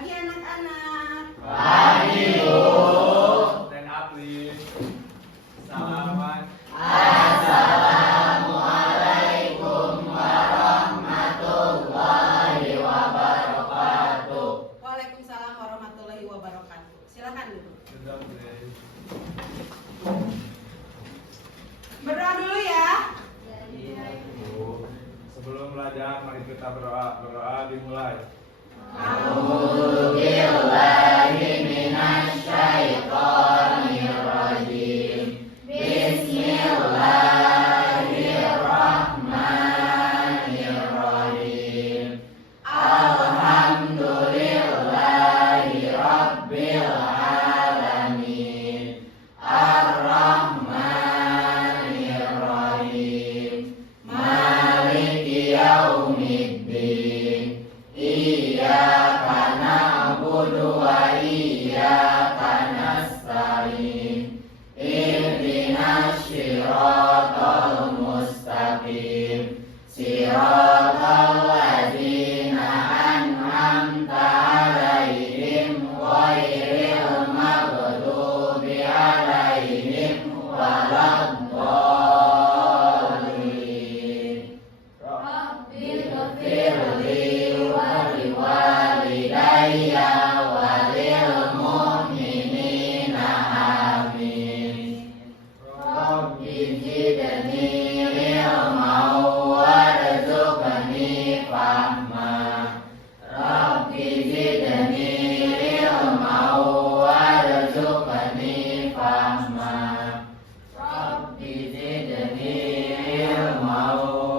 pagi anak-anak. Pagi Bu. Dan Apli. Selamat. Assalamualaikum warahmatullahi wabarakatuh. Waalaikumsalam warahmatullahi wabarakatuh. Silakan duduk. Sudah boleh. Berdoa dulu ya. Bu, sebelum belajar mari kita berdoa. Berdoa dimulai. A'udzubillahi minasyaitonir rajim. Bismillahirrahmanirrahim. Alhamdulillahi rabbil alamin. Ar-Rahmanir-Rahim. Maliki yaumiddin. Iyyaka na'budu wa iyyaka nasta'in. Ihdinas siratal mustaqim. Siratal ladzina an'amta 'alaihim ghairil maghdubi 'alaihim waladdallin. Rabbil ghfirli wa liwalidayya wa lil mu'minina amin. Rabbi zidni ilman warzuqni fahma. Rabbi zidni ilman warzuqni fahma. Rabbi zidni ilman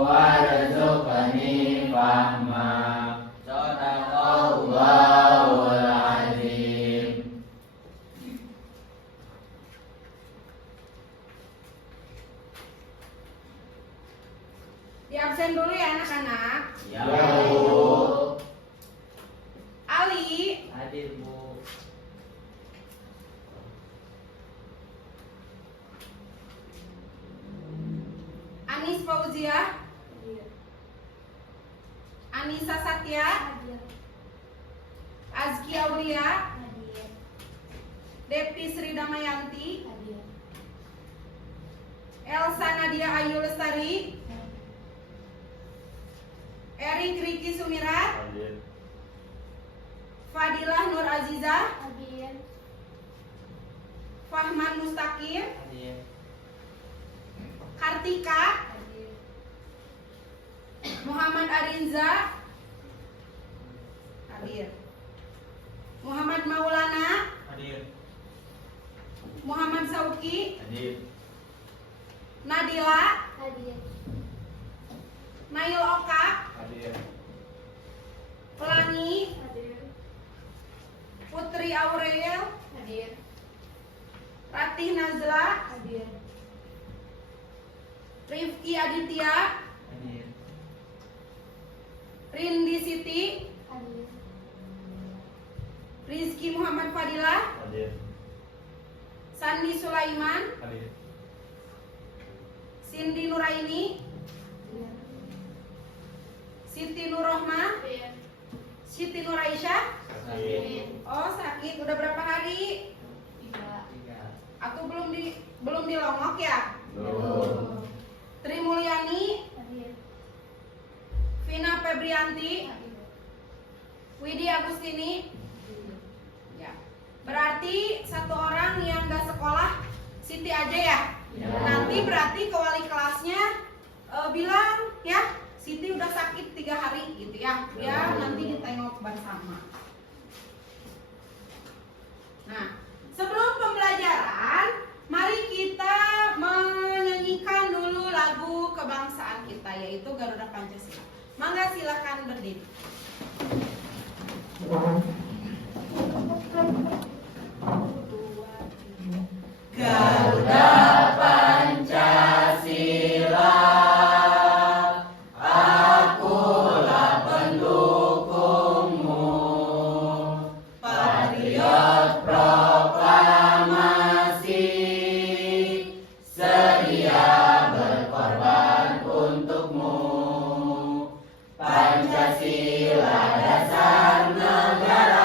warzuqni fahma. Shadaqallahul azim. Di absen dulu ya anak-anak. Ya Bu. Ali, Hadir Bu. Anis Fauzia, Anissa Satya, Azki Aulia, Depi Sri Damayanti, Elsa Nadia Ayu Lestari, Erik Riki Sumirat, Fadilah Nur Aziza, Fahman Mustaqim, Kartika, Muhammad Arinza, hadir. Muhammad Maulana, Hadir. Muhammad Sauki, Hadir. Nadila, Nail Oka, Hadir. Pelangi, Putri Aurel, Ratih Nazla, Rifki Aditya, Hadir. Rindi Siti, Rizky Muhammad Fadilah, Hadir. Sandi Sulaiman, Hadir. Cindy Nuraini, Siti Nurrohma, Siti Nuraisyah. Hadir. Oh sakit, udah berapa hari? Aku belum dilongok ya? Belum. Tri Mulyani, Vina Febrianti, Widi Agustini. Ya. Berarti satu orang yang gak sekolah Siti aja ya? Nanti berarti ke wali kelasnya bilang ya Siti udah sakit 3 hari gitu ya, biar nanti ditengok bersama. Nah, sebelum pembelajaran, mari kita menyanyikan dulu lagu kebangsaan kita, yaitu Garuda Pancasila. Mangga silakan berdiri. Garuda Pancasila, akulah pendukungmu. Patriot proklamasi, sedia berkorban untukmu. Pancasila dasar negara.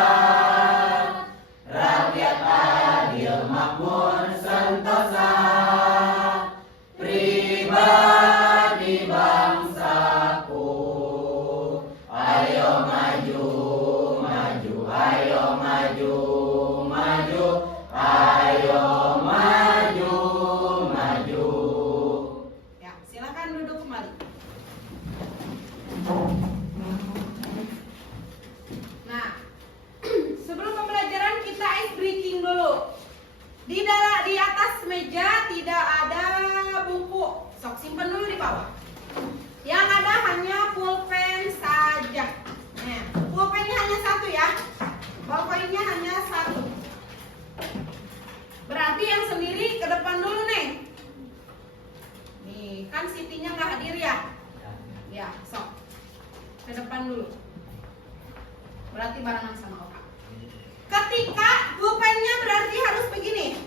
berarti barengan sama orang. Ketika pulpennya berarti harus begini.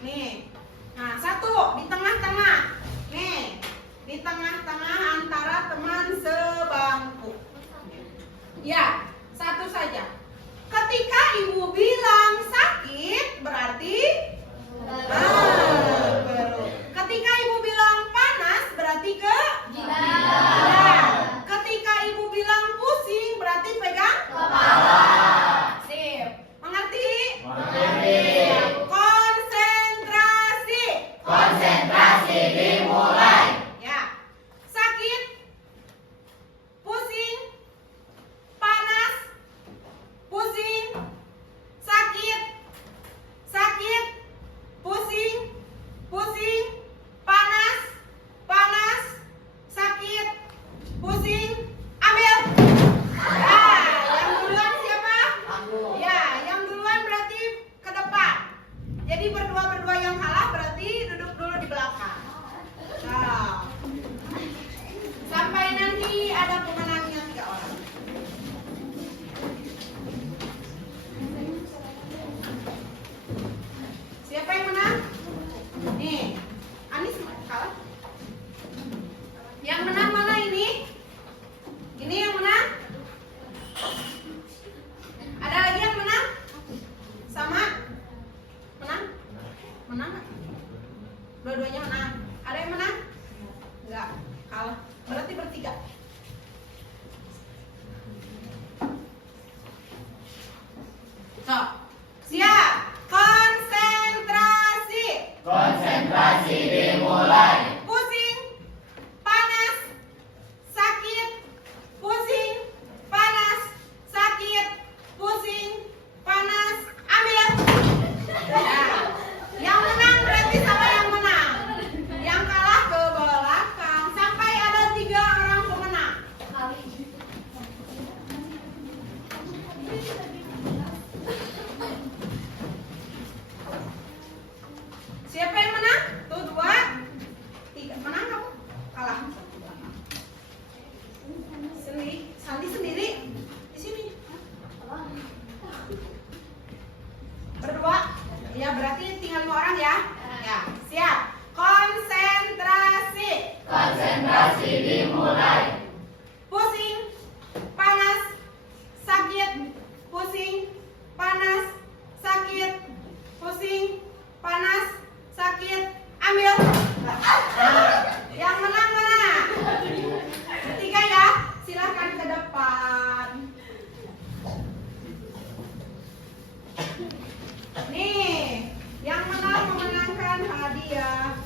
Nih. Nah, satu di tengah-tengah. Nih, di tengah-tengah antara teman sebangku. Ya, satu saja. Ketika ibu bilang sakit, berarti perut. Ketika ibu bilang panas, berarti ke jidat. Ketika ibu bilang pusing, berarti pegang kepala. Sip. Mengerti? Mengerti. Konsentrasi. Konsentrasi dimulai. Ya. Sakit, pusing, panas, pusing, sakit, sakit, pusing, pusing, panas, panas, sakit, pusing, ambil. Ya, yang duluan siapa? Ya, yang duluan berarti ke depan. Jadi berdua-berdua yang kalah berarti duduk dulu di belakang. Nah, sampai nanti ada pemenangnya 3 orang. Siapa yang menang? Nih, Anis kalah. Yang menang mana ini? Ini yang menang? Ada lagi yang menang? Sama? Menang? Menang nggak? Dua-duanya menang. Ada yang menang? Enggak, kalah. Berarti bertiga. So, siap. Konsentrasi. Konsentrasi dimulai. Pusing, panas, sakit, pusing, panas, sakit, pusing, panas, ambil. Ya. Yang menang berarti sama yang menang. Yang kalah ke belakang sampai ada 3 orang pemenang. Siapa yang menang? Tuh 2, 3. Menang kamu? Kalah. Sendiri, Sandi sendiri di sini. Berdua. Ya berarti tinggal 5 orang ya. Ya, siap. Konsentrasi. Konsentrasi dimulai. Pusing, panas, sakit, pusing, panas, sakit, pusing, panas, sakit, ambil. Yang menang mana? Ketiga ya, silahkan ke depan. Nih, yang menang memenangkan hadiah.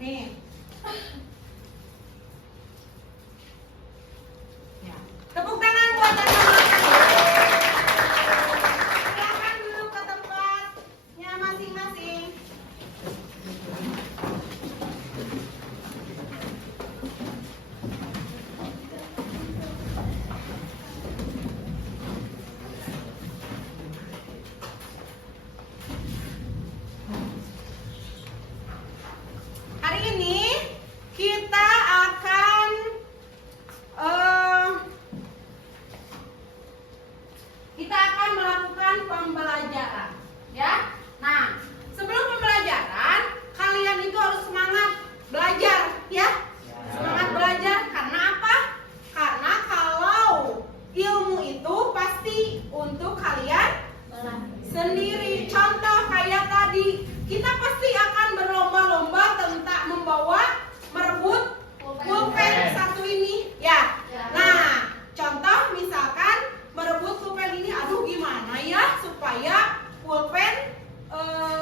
Nih. Ya. Tepuk tangan buat anak-anak. Silakan duduk ke tempatnya masing-masing. Hari ini kita akan melakukan pembelajaran, ya. Nah, sebelum pembelajaran, kalian itu harus semangat belajar, ya. Semangat belajar karena apa? Karena kalau ilmu itu pasti untuk kalian sendiri. Contoh kayak tadi, kita pasti akan berlomba-lomba tentang merebut pulpen satu ini, ya. Nah, contoh misalkan merebut pulpen ini, aduh gimana ya supaya pulpen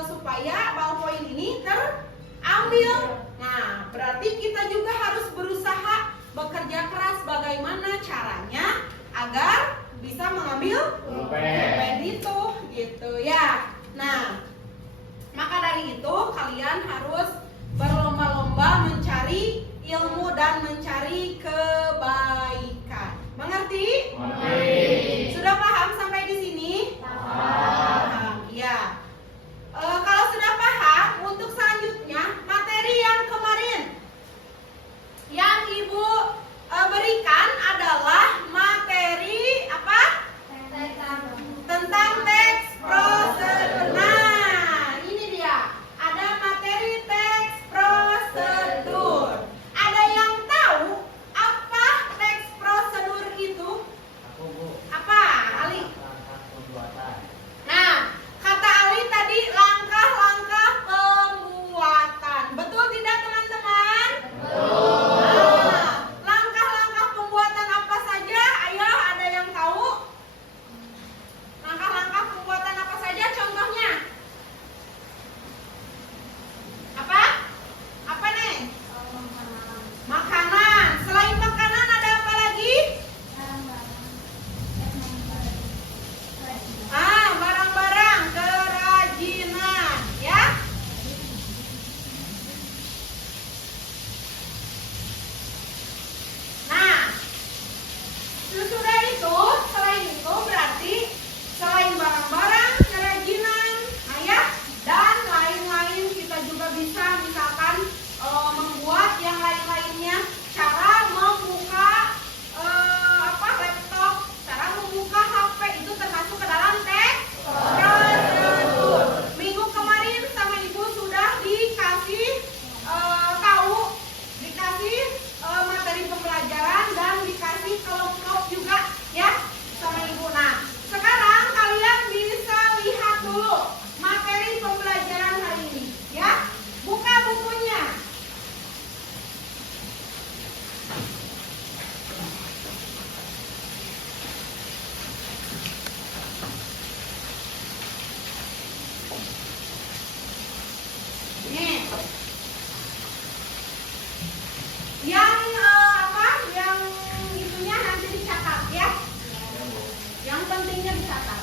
supaya ballpoint ini terambil. Nah, berarti kita juga harus berusaha bekerja keras bagaimana caranya agar bisa mengambil pulpen itu, gitu ya. Nah, maka dari itu kalian harus berlomba-lomba mencari ilmu dan mencari kebaikan. Mengerti? Mengerti. Sudah paham sampai di sini? Paham. Ya. Kalau sudah paham, untuk selanjutnya materi yang kemarin yang Ibu pentingnya dicatat.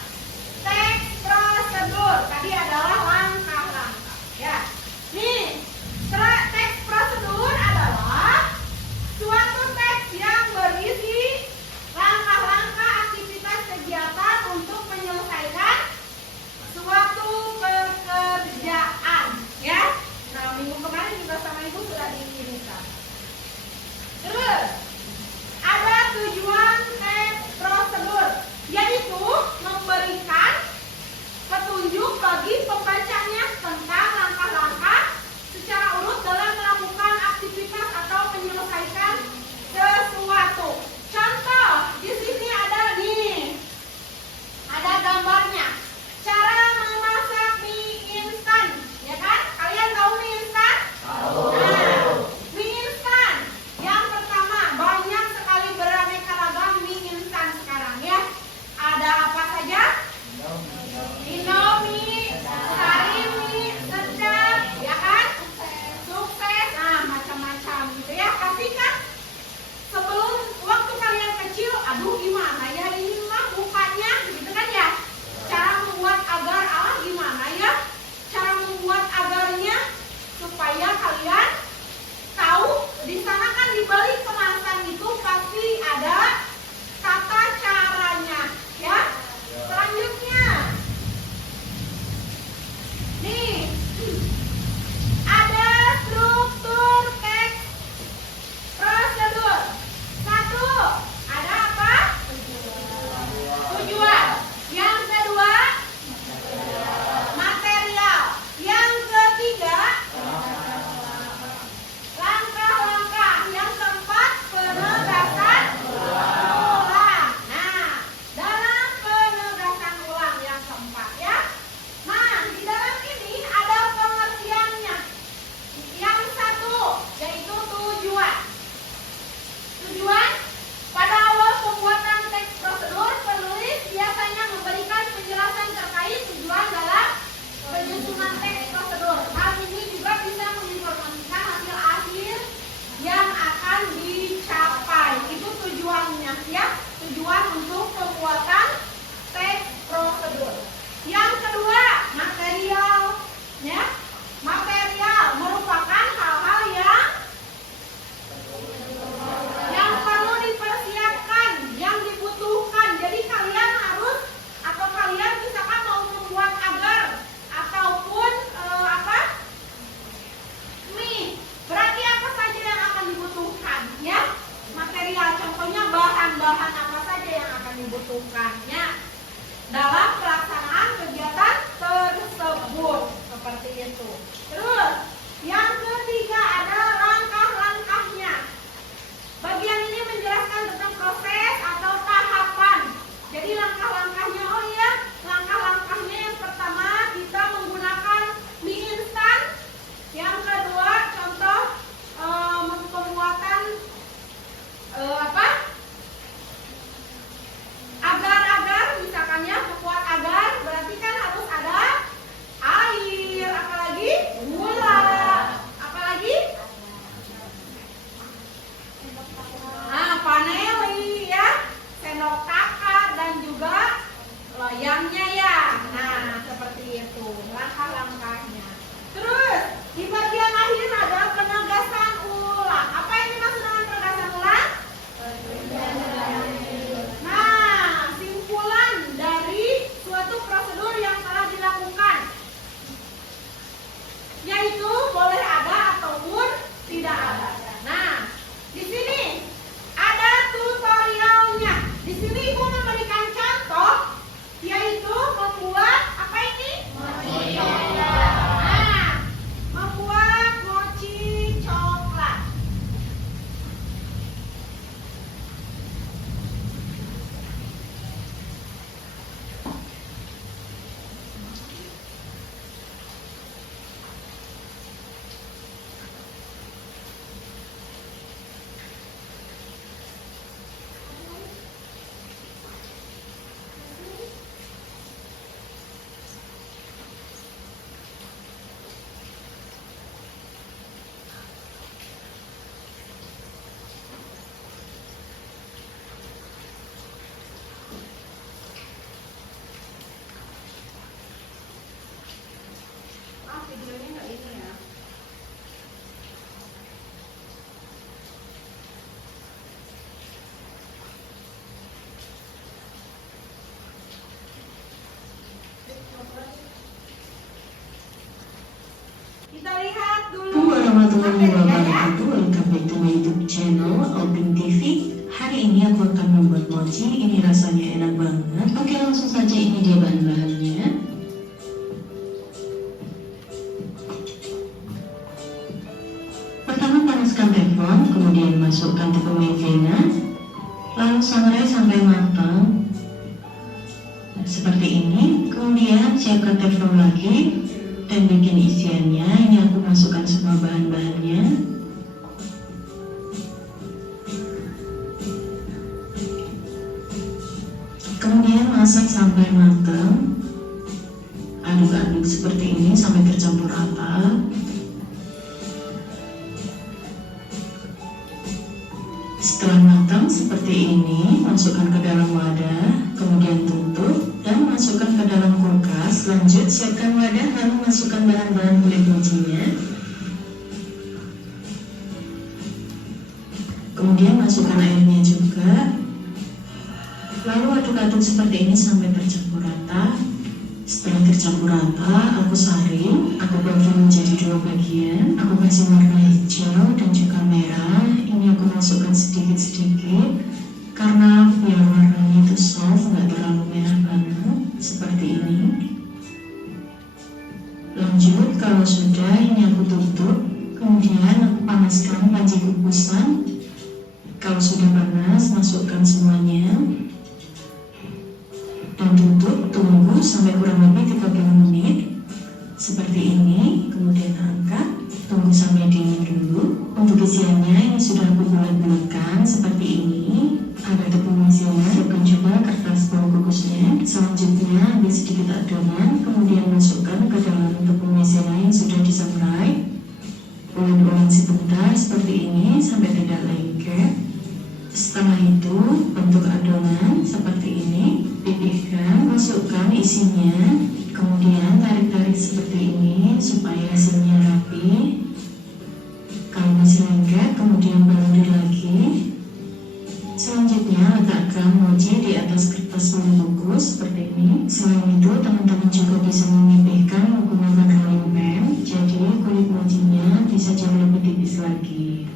Teks prosedur tadi adalah langkah-langkah. Ya, nih teks prosedur adalah suatu teks yang berisi langkah-langkah aktivitas kegiatan untuk menyelesaikan suatu pekerjaan. Ya, nah minggu kemarin juga sama ibu sudah dikirimkan. Terus ada tujuan teks prosedur, yaitu memberikan petunjuk bagi pembacanya tentang langkah-langkah secara urut dalam melakukan aktivitas atau menyelesaikan sesuatu. Contoh di sini ada nih, ada gambarnya. Cara memasak mie instan, ya kan? Kalian tahu mie instan? Tahu. Nah, mie instan yang pertama, banyak sekali beraneka ragam mie instan sekarang ya. Ada apa saja? Indomie, Sarimi, Sedap, ya kan? Sukses, nah macam-macam gitu ya. Pasti kan sebelum waktu kalian kecil, aduh gimana ya ini mah bukanya, gitu kan ya? Cara membuat agar gimana ya? Cara membuat agarnya supaya kalian tahu di sana kan di balik kemasan itu pasti ada tata caranya, ya. Selanjutnya, nih ada struktur teks prosedur. Satu, ada apa? Tujuan. Yang kedua, material. Yang ketiga, langkah-langkah. Yang keempat, penegasan ulang. Nah, dalam penegasan ulang yang keempat ya. Nah, di dalam ini ada pengertiannya. Yang satu, yaitu tujuan. Tujuan, pada awal pembuatan teks prosedur, penulis biasanya memberikan penjelasan terkait tujuan dalam penyusunan teks prosedur. Hal ini juga bisa menginformasikan hasil akhir yang akan dicapai. Itu tujuannya ya, tujuan untuk pembuatan teks prosedur. Yang kedua, material ya. Material merupakan hal-hal yang perlu dipersiapkan, yang dibutuhkan. Jadi kalian harus, atau kalian misalkan mau membuat agar ataupun mie, berarti apa saja yang akan dibutuhkan ya? Material, contohnya bahan-bahan apa saja yang akan dibutuhkan ya dalam pelaksanaan kegiatan tersebut, seperti itu. Terus yang ketiga ada langkah-langkahnya. Bagian ini menjelaskan tentang proses atau tahapan. Jadi langkah-langkahnya, oh iya, langkah-langkahnya yang pertama kita menggunakan mie instan. Yang kedua contoh pembuatan agar-agar, misalkan ya, membuat agar berarti kan harus ada air, apalagi gula, apalagi paneli ya, sendok takar dan juga loyangnya ya. Nah, seperti itu langkah-langkahnya. Terus di bagian akhir ada penegasan ulang. Apa yang dimaksud dengan penegasan ulang? Nah, simpulan dari suatu prosedur yang telah dilakukan, yaitu boleh ada ataupun tidak ada. Nah, di sini warahmatullahi wabarakatuh. Welcome back to my YouTube channel Alpin TV. Hari ini aku akan membuat mochi. Ini rasanya enak banget. Oke, langsung saja, ini dia bahan-bahannya. Pertama, panaskan teflon, kemudian masukkan tepung maizena, lalu sangrai sampai matang. Nah, seperti ini. Kemudian siapkan teflon lagi dan bikin isiannya. Ini aku masukkan semua bahan-bahannya. Kemudian masak sampai matang. Aduk-aduk seperti ini sampai tercampur rata. Setelah matang seperti ini, masukkan ke dalam wadah, kemudian tutup dan masukkan ke dalam kulkas. Lanjut, siapkan wadah lalu masukkan bahan-bahan kulit mochinya. Kemudian masukkan airnya juga. Lalu aduk-aduk seperti ini sampai tercampur rata. Setelah tercampur rata, aku saring, aku bagi menjadi dua bagian. Aku kasih warna hijau dan juga merah. Ini aku masukkan sedikit-sedikit karena biar warnanya itu soft, nggak terlalu merah banget. Seperti ini. Lanjut, kalau sudah, ini aku tutup. Kemudian aku panaskan panci kukusan. Kalau sudah panas, masukkan semuanya dan tutup, tunggu sampai kurang lebih 30 menit seperti ini. Kemudian angkat, tunggu sampai dingin dulu. Untuk isiannya ini sudah aku bulat-bulatkan seperti ini. Ada tepung maizena, siapkan juga kertas bawang kukusnya. Selanjutnya ambil sedikit adonan, kemudian masukkan ke dalam tepung maizena yang sudah disangrai. Ulek-ulek sebentar seperti ini sampai tidak lengket. Setelah itu bentuk adonan seperti ini, pipihkan, masukkan isinya, kemudian tarik-tarik seperti ini supaya hasilnya rapi. Kalau masih lengket, kemudian baluri lagi. Selanjutnya letakkan mochi di atas kertas membungkus seperti ini. Selain itu, teman-teman juga bisa memipihkan menggunakan rolling pin, jadi kulit mochinya bisa jauh lebih tipis lagi.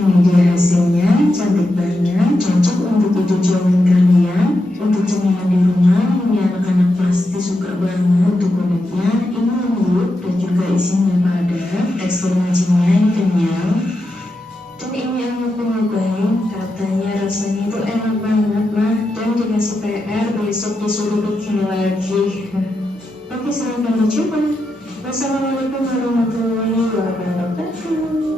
Ini dia hasilnya, cantik banget, cocok untuk tujuan kalian, untuk cemilan di rumah. Ini anak-anak pasti suka banget untuk kulitnya. Ini lembut dan juga isinya padat, tekstur mochinya ini kenyal. Dan ini aku nyobain, katanya rasanya itu enak banget mah. Dan dikasih PR, besok disuruh bikin lagi. Oke, selamat dicoba. Wassalamualaikum warahmatullahi wabarakatuh.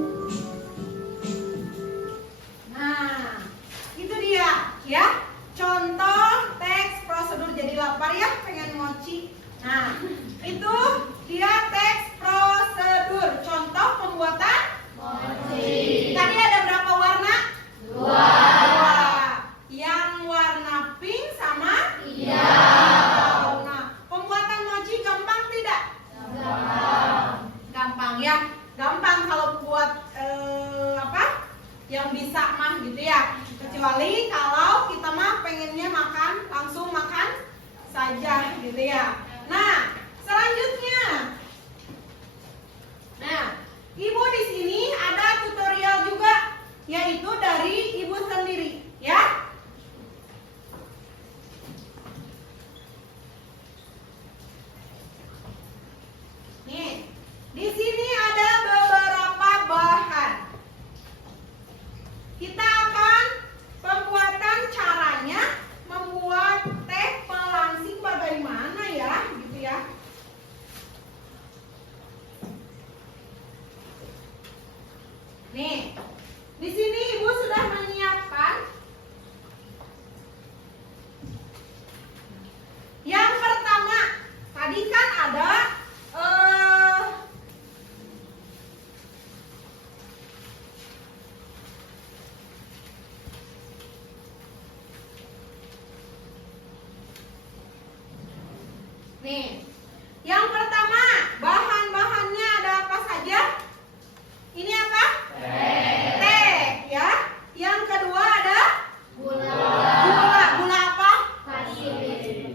Ya, contoh teks prosedur, jadi lapar ya, pengen mochi. Nah, itu dia teks prosedur, contoh pembuatan mochi. Tadi ada berapa warna? Dua. Yang warna pink sama hijau. Nah, pembuatan mochi gampang tidak? Gampang ya, gampang kalau buat yang bisa mah gitu ya. Kecuali kalau kita mah pengennya makan, langsung makan saja gitu ya. Nah, selanjutnya. Nah, Ibu di sini ada tutorial juga, yaitu dari Ibu sendiri, ya. Nih, di sini ada beberapa bahan. Kita akan pembuatan caranya membuat teh pelangsing bagaimana ya, gitu ya. Nih, di sini Ibu sudah menyiapkan. Yang pertama, tadi kan ada nih, yang pertama bahan-bahannya ada apa saja? Ini apa? Teh, ya. Yang kedua ada gula. Gula apa? Pasir.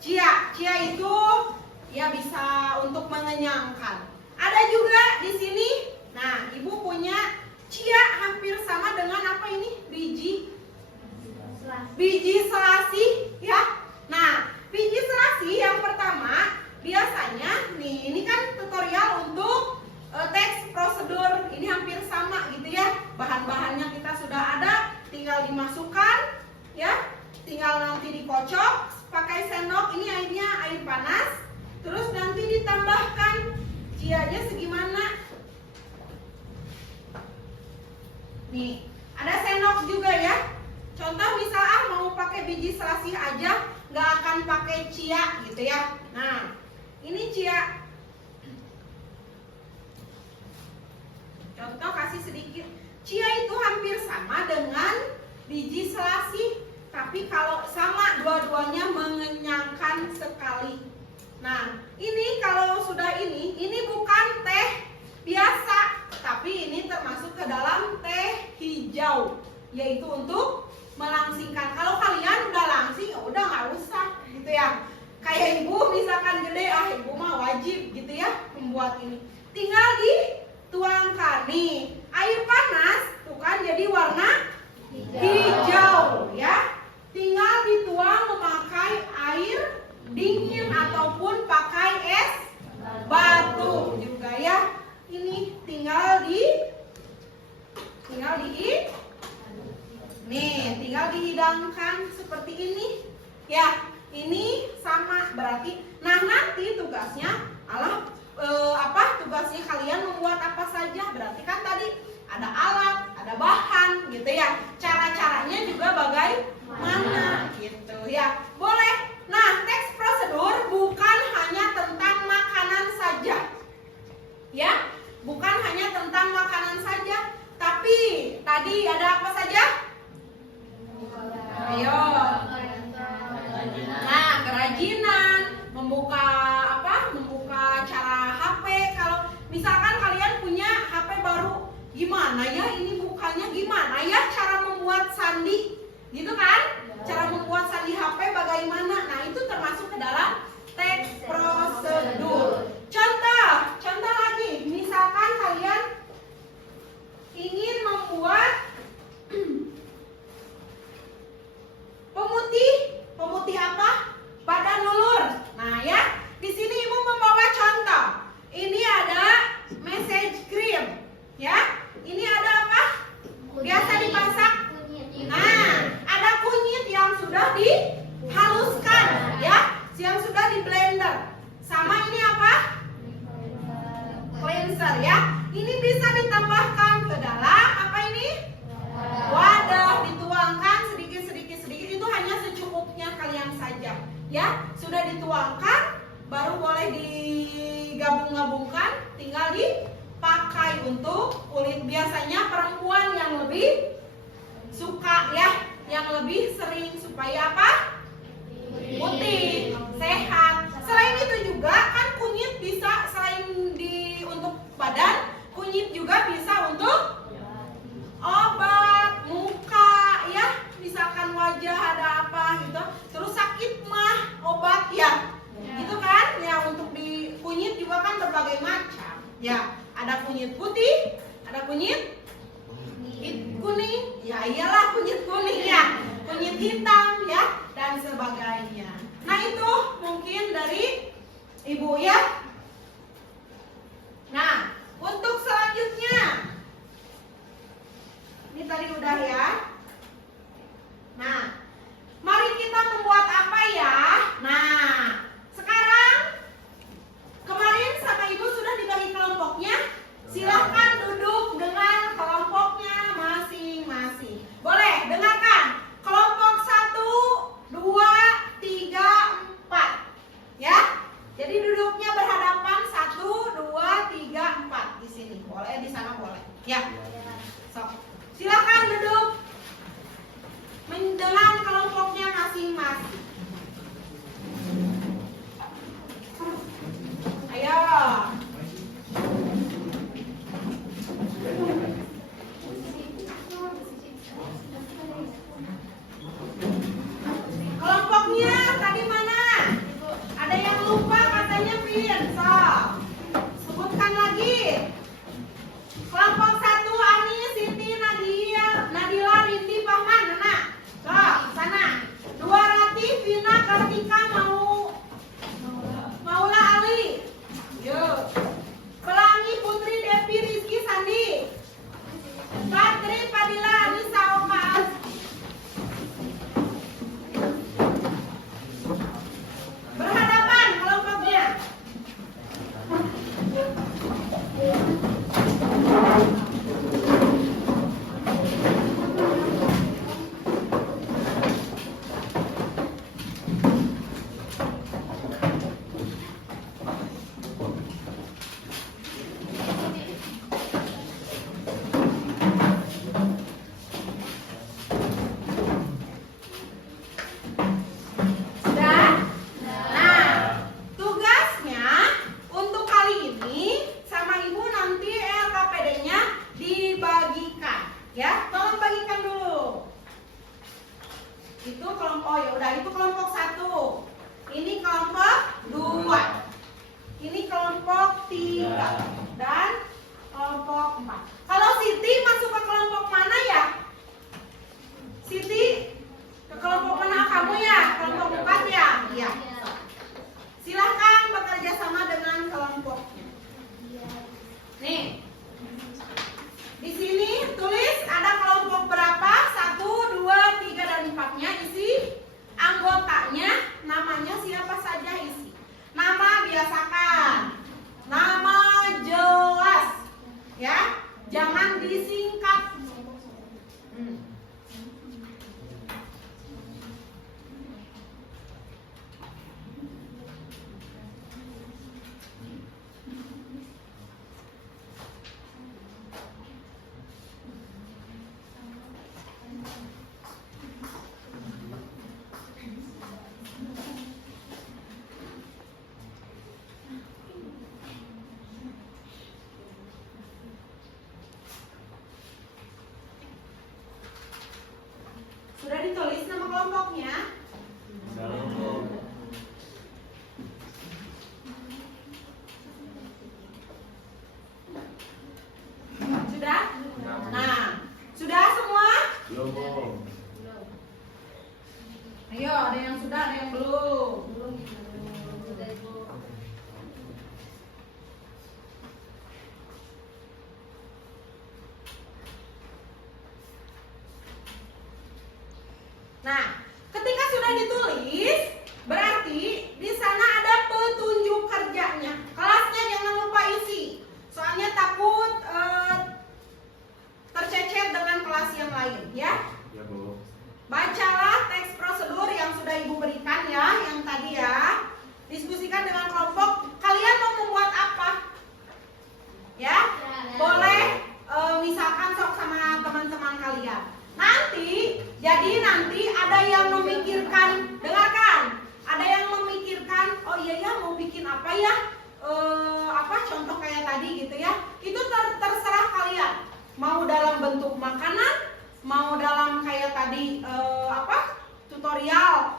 Cia itu ya bisa untuk mengenyangkan. Ada juga di sini. Nah, Ibu punya cia hampir sama dengan apa ini? Biji selasi ya. Nah, biji selasi yang pertama biasanya nih, ini kan tutorial untuk teks prosedur, ini hampir sama gitu ya. Bahan-bahannya kita sudah ada, tinggal dimasukkan ya. Tinggal nanti dikocok pakai sendok, ini airnya air panas. Terus nanti ditambahkan cianya segimana. Nih, ada sendok juga ya. Contoh misal mau pakai biji selasih aja, nggak akan pakai cia gitu ya. Nah, ini cia. Contoh kasih sedikit. Cia itu hampir sama dengan biji selasih, tapi kalau sama dua-duanya mengenyangkan sekali. Nah, ini kalau sudah ini bukan teh biasa, tapi ini termasuk ke dalam teh hijau, yaitu untuk melangsingkan. Kalau kalian udah langsing, ya udah nggak usah gitu ya. Kayak ibu misalkan gede, ibu mah wajib gitu ya membuat ini. Tinggal dituangkan nih, air panas tuh kan jadi warna hijau ya. Tinggal dituang memakai air dingin ataupun pakai es batu juga ya. Ini tinggal dihidangkan seperti ini ya. Ini sama berarti. Nah, nanti tugasnya tugasnya kalian membuat apa saja. Berarti kan tadi ada alat, ada bahan gitu ya. Cara-caranya juga bagaimana gitu ya. Boleh. Nah, teks prosedur bukan hanya tentang makanan saja. Ya, bukan hanya tentang makanan saja, tapi tadi ada apa saja? Ayo. Nah, kerajinan, membuka cara HP. Kalau misalkan kalian punya HP baru, gimana ya ini bukanya, gimana ya cara membuat sandi, gitu kan? Cara membuat sandi HP bagaimana? Nah, itu termasuk ke dalam teks prosedur. Contoh lagi, misalkan kalian ingin membuat pemutih apa? Badan ulur. Nah ya, di sini ibu membawa contoh. Ini ada message cream, ya. Ini ada apa? Biasa dimasak. Nah, ada kunyit yang sudah dihaluskan, ya, yang sudah di blender. Sama ini apa? Cleanser, ya. Ini bisa ditambahkan ke dalam apa ini? Wadah, dituangkan sedikit. Itu hanya secukupnya kalian saja, ya. Sudah dituangkan, baru boleh digabung-gabungkan, tinggal dipakai untuk kulit. Biasanya perempuan yang lebih suka ya, yang lebih sering supaya apa? Putih, sehat. Selain itu juga kan kunyit bisa selain untuk badan, kunyit juga bisa untuk obat muka ya. Misalkan wajah ada apa gitu, terus sakit mah obat ya, gitu kan? Ya, untuk di kunyit juga kan berbagai macam. Ya, ada kunyit putih, ada kunyit kuning, ya iyalah kunyit kuning ya, kunyit hitam ya, dan sebagainya. Nah, itu mungkin dari ibu ya. Nah, untuk selanjutnya, ini tadi udah ya. Nah, mari kita membuat apa ya? Nah, sekarang kemarin sama ibu sudah dibagi kelompoknya. Silahkan duduk dengan kelompoknya masing-masing. Boleh, dengarkan. Kelompok 1, 2, 3, 4. Ya. Jadi duduknya berhadapan 3 dan kelompok 4. Kalau Siti masuk ke kelompok mana ya? Siti ke kelompok mana kamu ya? Kelompok 4 ya? Iya. Silahkan bekerja sama dengan kelompoknya. Nih, di sini tulis ada kelompok berapa? 1, 2, 3 dan 4-nya. Isi anggotanya, namanya siapa saja isi. Nama biasakan, nama jelas, ya, jangan disingkat. Sudah ditulis nama kelompoknya? Sudah? Nah, sudah semua? Belum. Ayo, ada yang sudah, ada yang belum. Nah, ketika sudah ditulis, berarti di sana ada petunjuk kerjanya. Kelasnya jangan lupa isi. Soalnya takut tercecer dengan kelas yang lain, ya. Ya, Bu. Bacalah teks prosedur yang sudah Ibu berikan ya, yang tadi ya. Diskusikan dengan kelompok. Kalian mau membuat apa? Ya, boleh misalkan sok sama teman-teman kalian. Nanti ada yang memikirkan, dengarkan. Ada yang memikirkan, oh iya ya mau bikin apa ya? Contoh kayak tadi gitu ya. Itu terserah kalian. Mau dalam bentuk makanan, mau dalam kayak tadi tutorial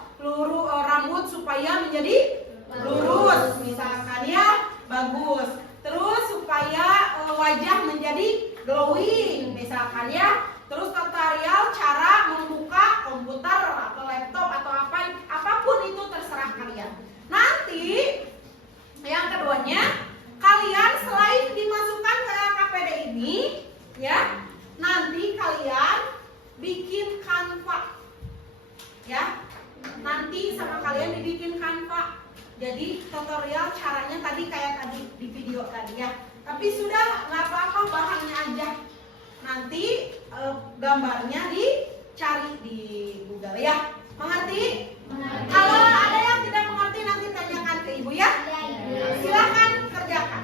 rambut supaya menjadi lurus misalkan ya, bagus. Terus supaya wajah menjadi glowing misalkan ya. Terus tutorial cara membuka komputer atau laptop atau apapun itu terserah kalian. Nanti yang keduanya, kalian selain dimasukkan ke LKPD ini ya, nanti kalian bikin Canva. Ya. Nanti sama kalian dibikin Canva. Jadi tutorial caranya tadi kayak tadi di video tadi ya. Tapi sudah nggak apa-apa, bahannya aja. Nanti gambarnya dicari di Google ya. Mengerti? Kalau ada yang tidak mengerti nanti tanyakan ke Ibu ya. Silakan kerjakan.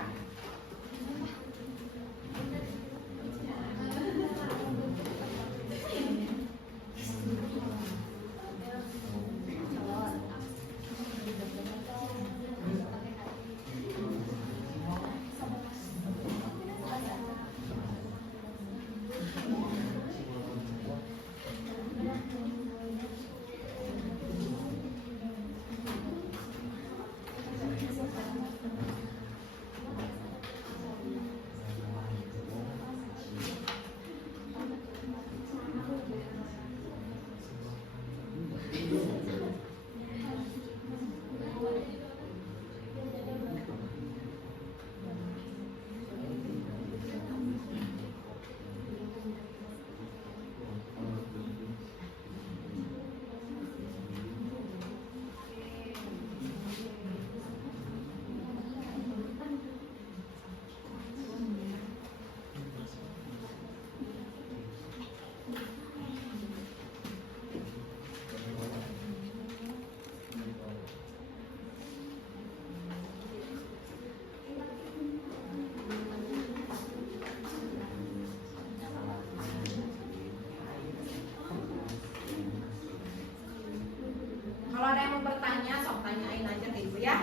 Kalau ada yang mau bertanya, sok tanyain aja ke Ibu ya.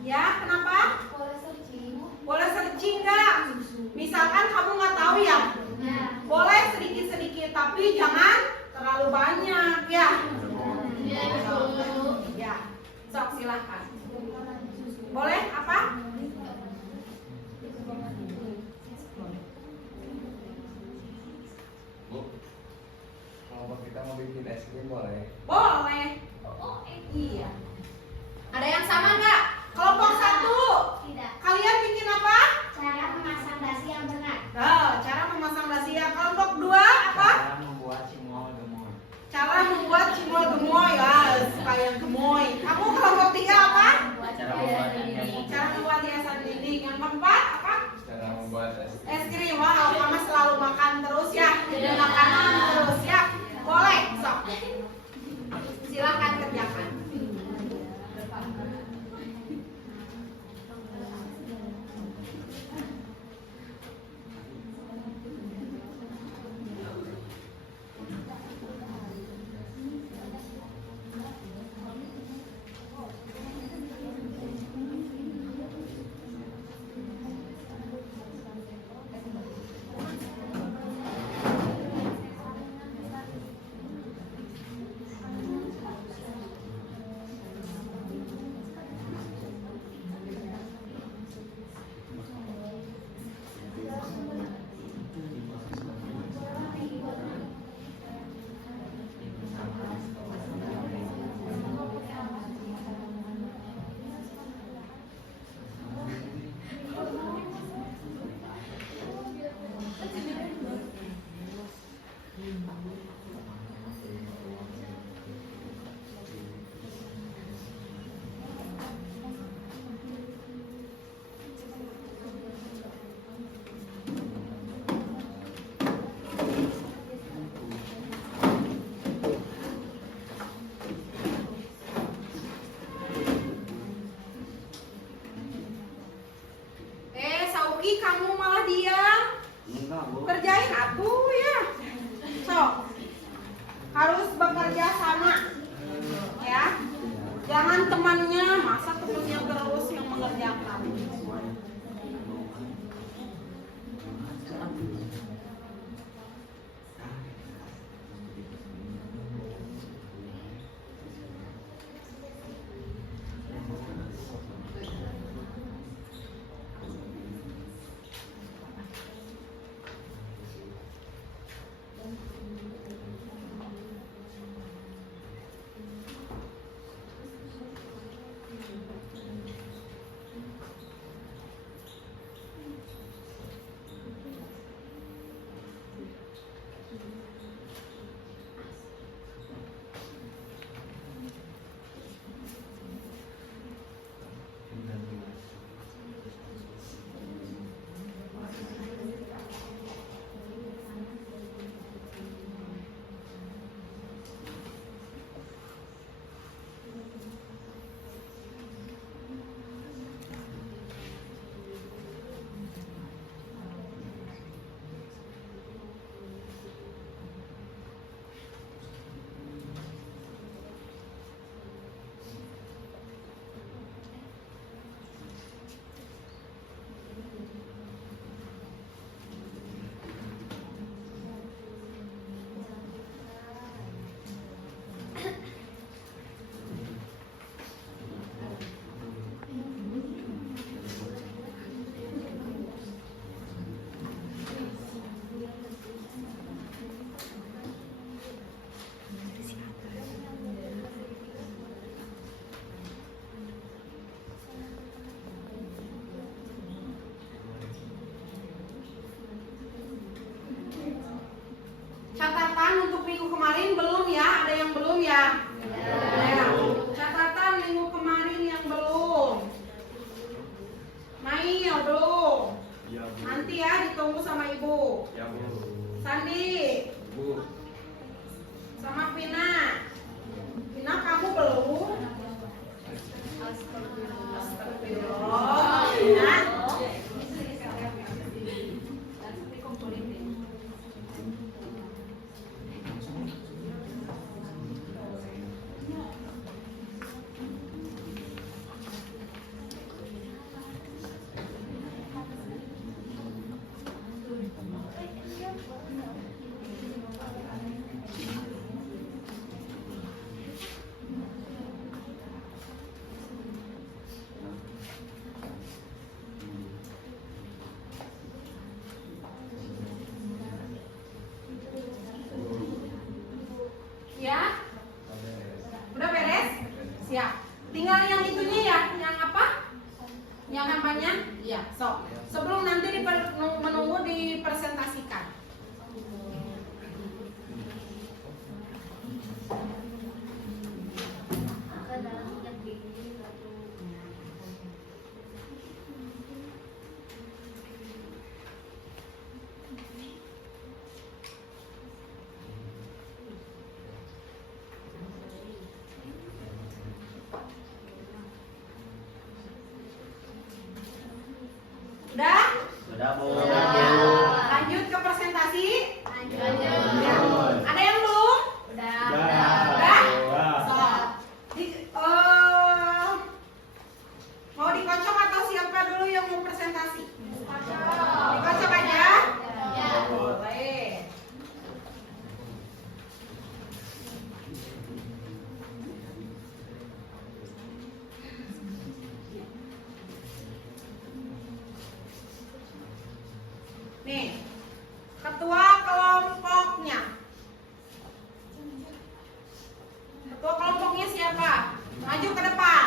Ya, kenapa? Boleh searching nggak? Misalkan kamu nggak tahu ya, boleh sedikit-sedikit, tapi jangan terlalu banyak ya. Ya, sok silahkan. Boleh boleh. Boleh. Iya. Ada yang sama nggak? Kelompok 1. Tidak. Kalian bikin apa? Cara memasang dasi yang benar. Cara memasang dasi. Kelompok 2 apa? Cara membuat cimol gemoy. Cara membuat cimol gemoy. Suka yang gemoy. Kamu kelompok 3 apa? Cara membuat dinding. Cara membuat hiasan dinding. Yang keempat apa? Cara membuat Es krim. Wow, kamu selalu makan terus ya. Jadi makanan terus ya. Boleh, sok. Silakan kerjakan. Sauki, kamu malah diam. Enggak, Bu. Kerjain atuh ya. Sok. Harus bekerja sama. Ya. Jangan temannya, masa temannya terus yang mengerjakan. Catatan untuk minggu kemarin belum ya? Ada yang belum ya? Ya. Catatan minggu kemarin yang belum. Mail belum. Ya, Bu. Nanti ya ditunggu sama ibu. Ya, Bu. Sandi Bu. sama Vina. Vina kamu belum? Astagfirullah. Vina. Siap. Tinggal yang itunya ya, yang apa? Yang namanya? Iya, so. Sebelum nanti menunggu dipresentasikan. Udah? Sudah, Bu. Lanjut ke presentasi. Lanjut. Ya. Ada yang belum? Udah. Udah? Udah. So, mau dikocok atau siapa dulu yang mau presentasi? Dikocok aja? Ya. Boleh. Nih, ketua kelompoknya. Ketua kelompoknya siapa? Maju ke depan.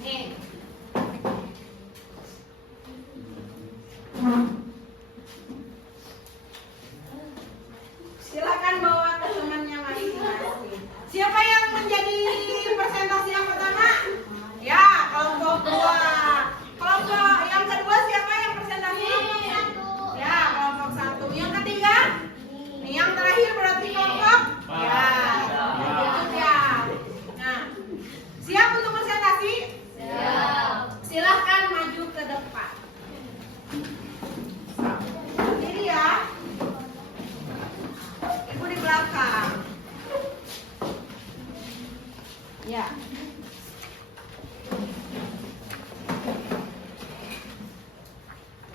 Nih. Silakan bawa ke temannya masing-masing. Siapa yang menjadi presentasi yang pertama? Ya, kelompok 2. Kelompok yang kedua siapa yang presentasi? Ya, kelompok 1. Yang ketiga? Nih, yang terakhir berarti kelompok? Ya. Itu ya. Nah, siap untuk presentasi? Silahkan maju ke depan. Berdiri ya. Ibu di belakang. Ya.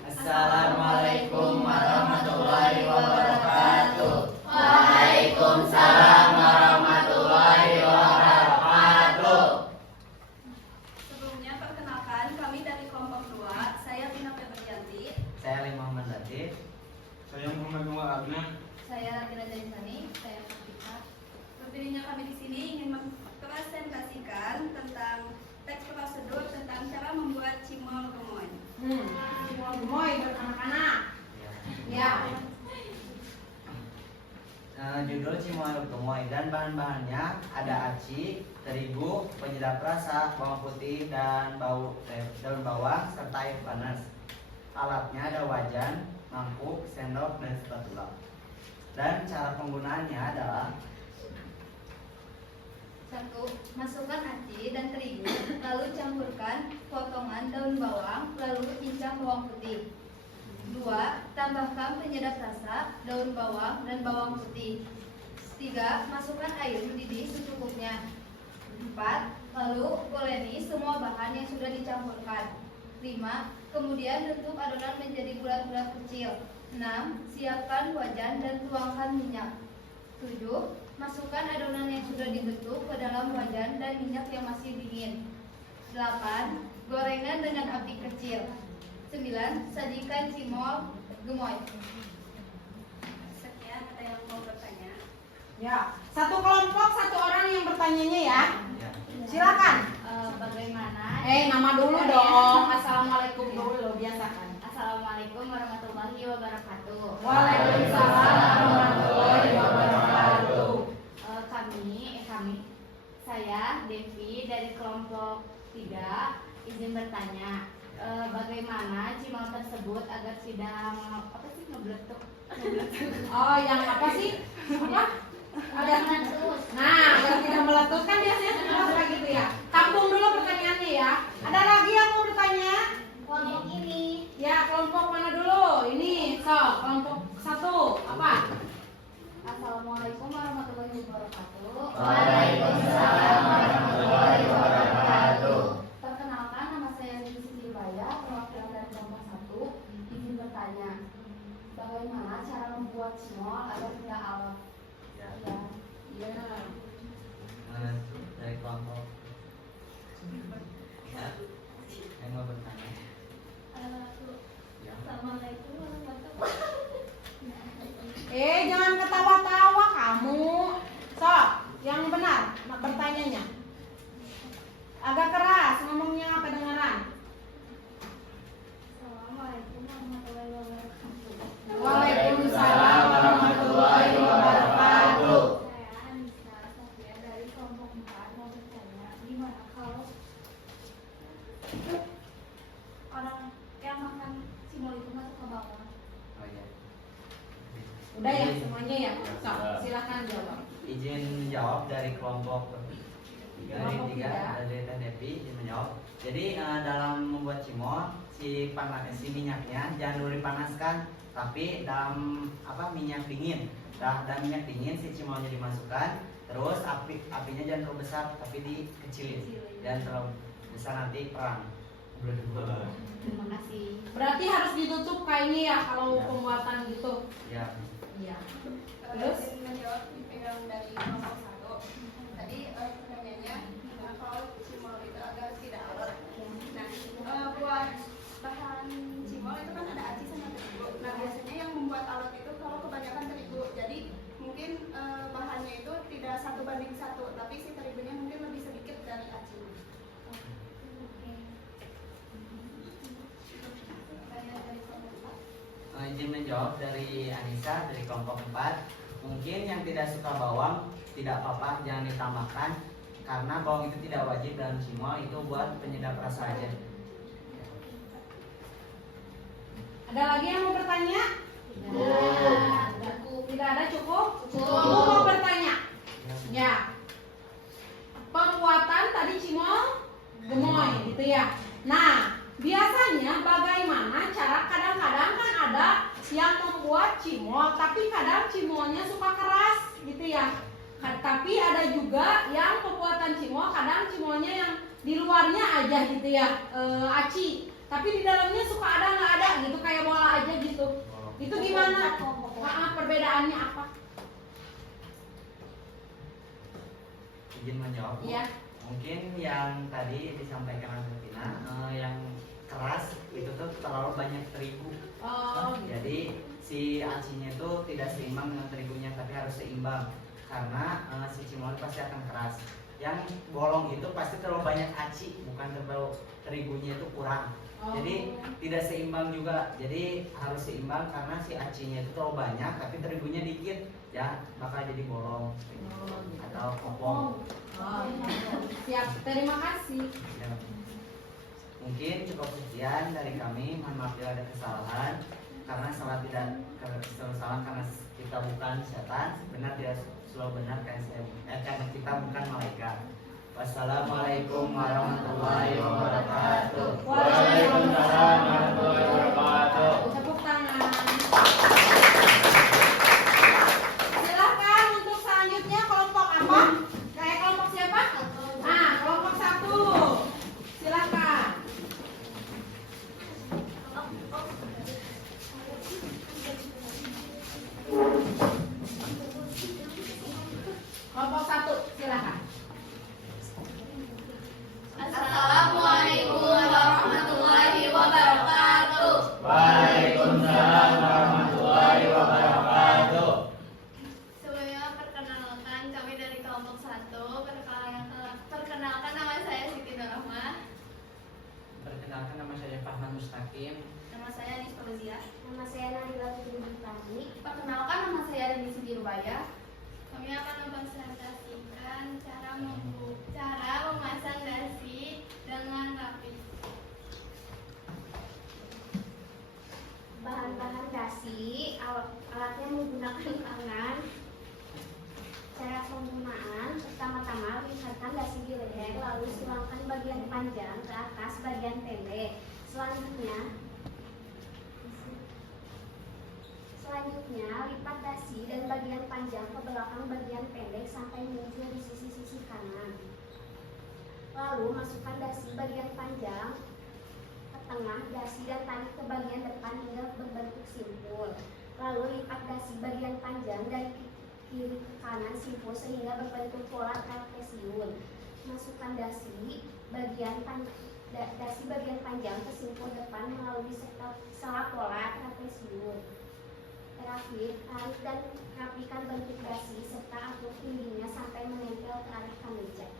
Assalamualaikum warahmatullahi wabarakatuh. Waalaikumsalam warahmatullahi wabarakatuh. Sebelumnya perkenalkan kami dari kelompok 2. Saya Tina Febrianti. Saya Ali Muhammad Latif. Saya Muhammad Nuwal Adnan. Saya Ratina Jaisani. Saya Fatika. Berdirinya kami di sini ingin mempresentasikan tentang teks prosedur tentang cara membuat cimol gemoy. Gemoy buat anak-anak. Ya. Judul cimol gemoy dan bahan-bahannya ada aci, terigu, penyedap rasa, bawang putih dan daun bawang serta air panas. Alatnya ada wajan, mangkuk, sendok dan spatula. Dan cara penggunaannya adalah 1. Masukkan aci dan terigu, lalu campurkan potongan daun bawang, lalu cincang bawang putih. 2. Tambahkan penyedap rasa, daun bawang dan bawang putih. 3. Masukkan air mendidih secukupnya. 4. Lalu goleni semua bahan yang sudah dicampurkan. 5. Kemudian bentuk adonan menjadi bulat-bulat kecil. 6. Siapkan wajan dan tuangkan minyak. 7. Masukkan adonan yang sudah dibentuk ke dalam wajan dan minyak yang masih dingin. 8. Gorengan dengan api kecil. 9. Sajikan cimol gemoy. Sekian, ada yang mau bertanya? Ya. Satu kelompok, satu orang yang bertanyanya ya. ya. Silakan. Bagaimana? Nama dulu dong. Assalamualaikum dulu, biasakan. Assalamualaikum warahmatullahi wabarakatuh. Waalaikumsalam warahmatullahi wabarakatuh. Saya Devi dari kelompok 3 izin bertanya, bagaimana cimol tersebut agar tidak ngebletuk? Oh, yang apa sih? Apa? Ada Meletus. Nah, agar tidak meletus kan biasanya suka gitu ya. Tampung dulu pertanyaannya ya. Ada lagi yang mau bertanya? Kelompok ini. Ya, kelompok mana dulu? Ini, kelompok 1. Apa? Assalamualaikum warahmatullahi wabarakatuh. Waalaikumsalam warahmatullahi wabarakatuh. Perkenalkan, nama saya Rizky Silbaya, perwakilan dari kelompok 1. Izin bertanya, bagaimana cara membuat cimol agar tidak alot? Ya. Ya. Dari kelompok ya. Yang mau bertanya? Ya. Assalamualaikum warahmatullahi wabarakatuh. Jangan ketawa-tawa kamu. menjawab dari kelompok dari Teh Devi izin menjawab. Jadi dalam membuat cimol si minyaknya jangan dulu dipanaskan, tapi dalam minyak dingin. Dan minyak dingin si cimolnya dimasukkan, terus apinya jangan terlalu besar tapi dikecilin. Jangan terlalu besar nanti perang. Terima kasih. Berarti harus ditutup kayak ini ya kalau pembuatan gitu. Ya. Iya. Terus menjawab dipegang dari kelompok 1. Tadi pertanyaannya kalau cimol itu agar tidak alot. Nah, buat bahan cimol itu kan ada aci sama terigu. Nah, biasanya yang membuat alot itu kalau kebanyakan terigu. Jadi mungkin bahannya itu tidak 1:1, tapi si terigunya mungkin lebih sedikit dari acinya. Izin menjawab dari Anissa dari kelompok 4. Mungkin yang tidak suka bawang tidak apa-apa, jangan ditambahkan karena bawang itu tidak wajib dalam cimol, itu buat penyedap rasa aja. Ada lagi yang mau bertanya? Tidak ada, cukup? Cukup. Ibu mau bertanya? Ya. Pembuatan tadi cimol gemoy gitu ya. Nah, biasanya bagaimana cara, kadang-kadang kan ada yang membuat cimol tapi kadang cimolnya suka keras gitu ya. Tapi ada juga yang pembuatan cimol kadang cimolnya yang di luarnya aja gitu ya, aci. Tapi di dalamnya suka ada nggak ada gitu, kayak bola aja gitu. Itu gimana? Perbedaannya apa? Izin menjawab. Iya. Mungkin yang tadi disampaikan Tina, yang keras itu tuh terlalu banyak terigu. Oh, Jadi si acinya itu tidak seimbang dengan terigunya, tapi harus seimbang karena si cimol pasti akan keras. Yang bolong itu pasti terlalu banyak aci, bukan terlalu terigunya itu kurang. Jadi tidak seimbang juga. Jadi harus seimbang karena si acinya itu terlalu banyak, tapi terigunya dikit, ya bakal jadi bolong atau kopong. Siap. Terima kasih. Ya. Mungkin cukup sekian dari kami. Mohon maaf bila ada kesalahan. Karena salah tidak kesalahan karena kita bukan setan. Benar tidak selalu benar karena kita bukan malaikat. Wassalamualaikum warahmatullahi wabarakatuh. Waalaikumsalam warahmatullahi wabarakatuh. Tepuk tangan. Silakan untuk selanjutnya kelompok apa? Kayak kelompok siapa? Nah, kelompok 1. Silakan. Kelompok 1, silakan. Assalamualaikum warahmatullahi wabarakatuh. Waalaikumsalam warahmatullahi wabarakatuh. Sebelumnya perkenalkan kami dari kelompok 1. Perkenalkan nama saya Siti Nurrahmah. Perkenalkan nama saya Fahman Mustaqim. Nama saya Anis Fauzia. Nama saya Nabila Fitri. Perkenalkan nama saya Deni Sudirubaya. Kami akan mempresentasikan cara memasang dasi dengan rapi. Bahan-bahan dasi, alatnya menggunakan tangan. Cara penggunaan, pertama-tama lihatkan dasi di leher, lalu silangkan bagian panjang ke atas bagian pendek. Selanjutnya, lipat dasi dan bagian panjang ke belakang bagian pendek sampai muncul di sisi-sisi kanan. Lalu masukkan dasi bagian panjang ke tengah dasi dan tarik ke bagian depan hingga berbentuk simpul. Lalu lipat dasi bagian panjang dari kiri ke kanan simpul sehingga berbentuk pola trapesium. Masukkan dasi bagian panjang ke simpul depan melalui sela pola trapesium. Terakhir, tarik dan rapikan bentuk dasi serta atur tingginya sampai menempel ke arah kemeja.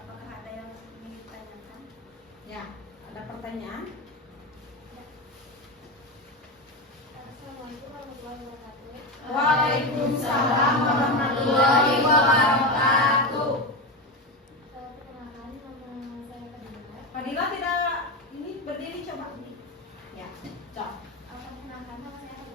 Apakah ada yang ingin ditanyakan? Ya, ada pertanyaan? Assalamualaikum warahmatullahi wabarakatuh. Waalaikumsalam warahmatullahi wabarakatuh. Perkenalkan, nama saya Fadila tidak ini berdiri coba. Ya, coba. Perkenalkan, nama saya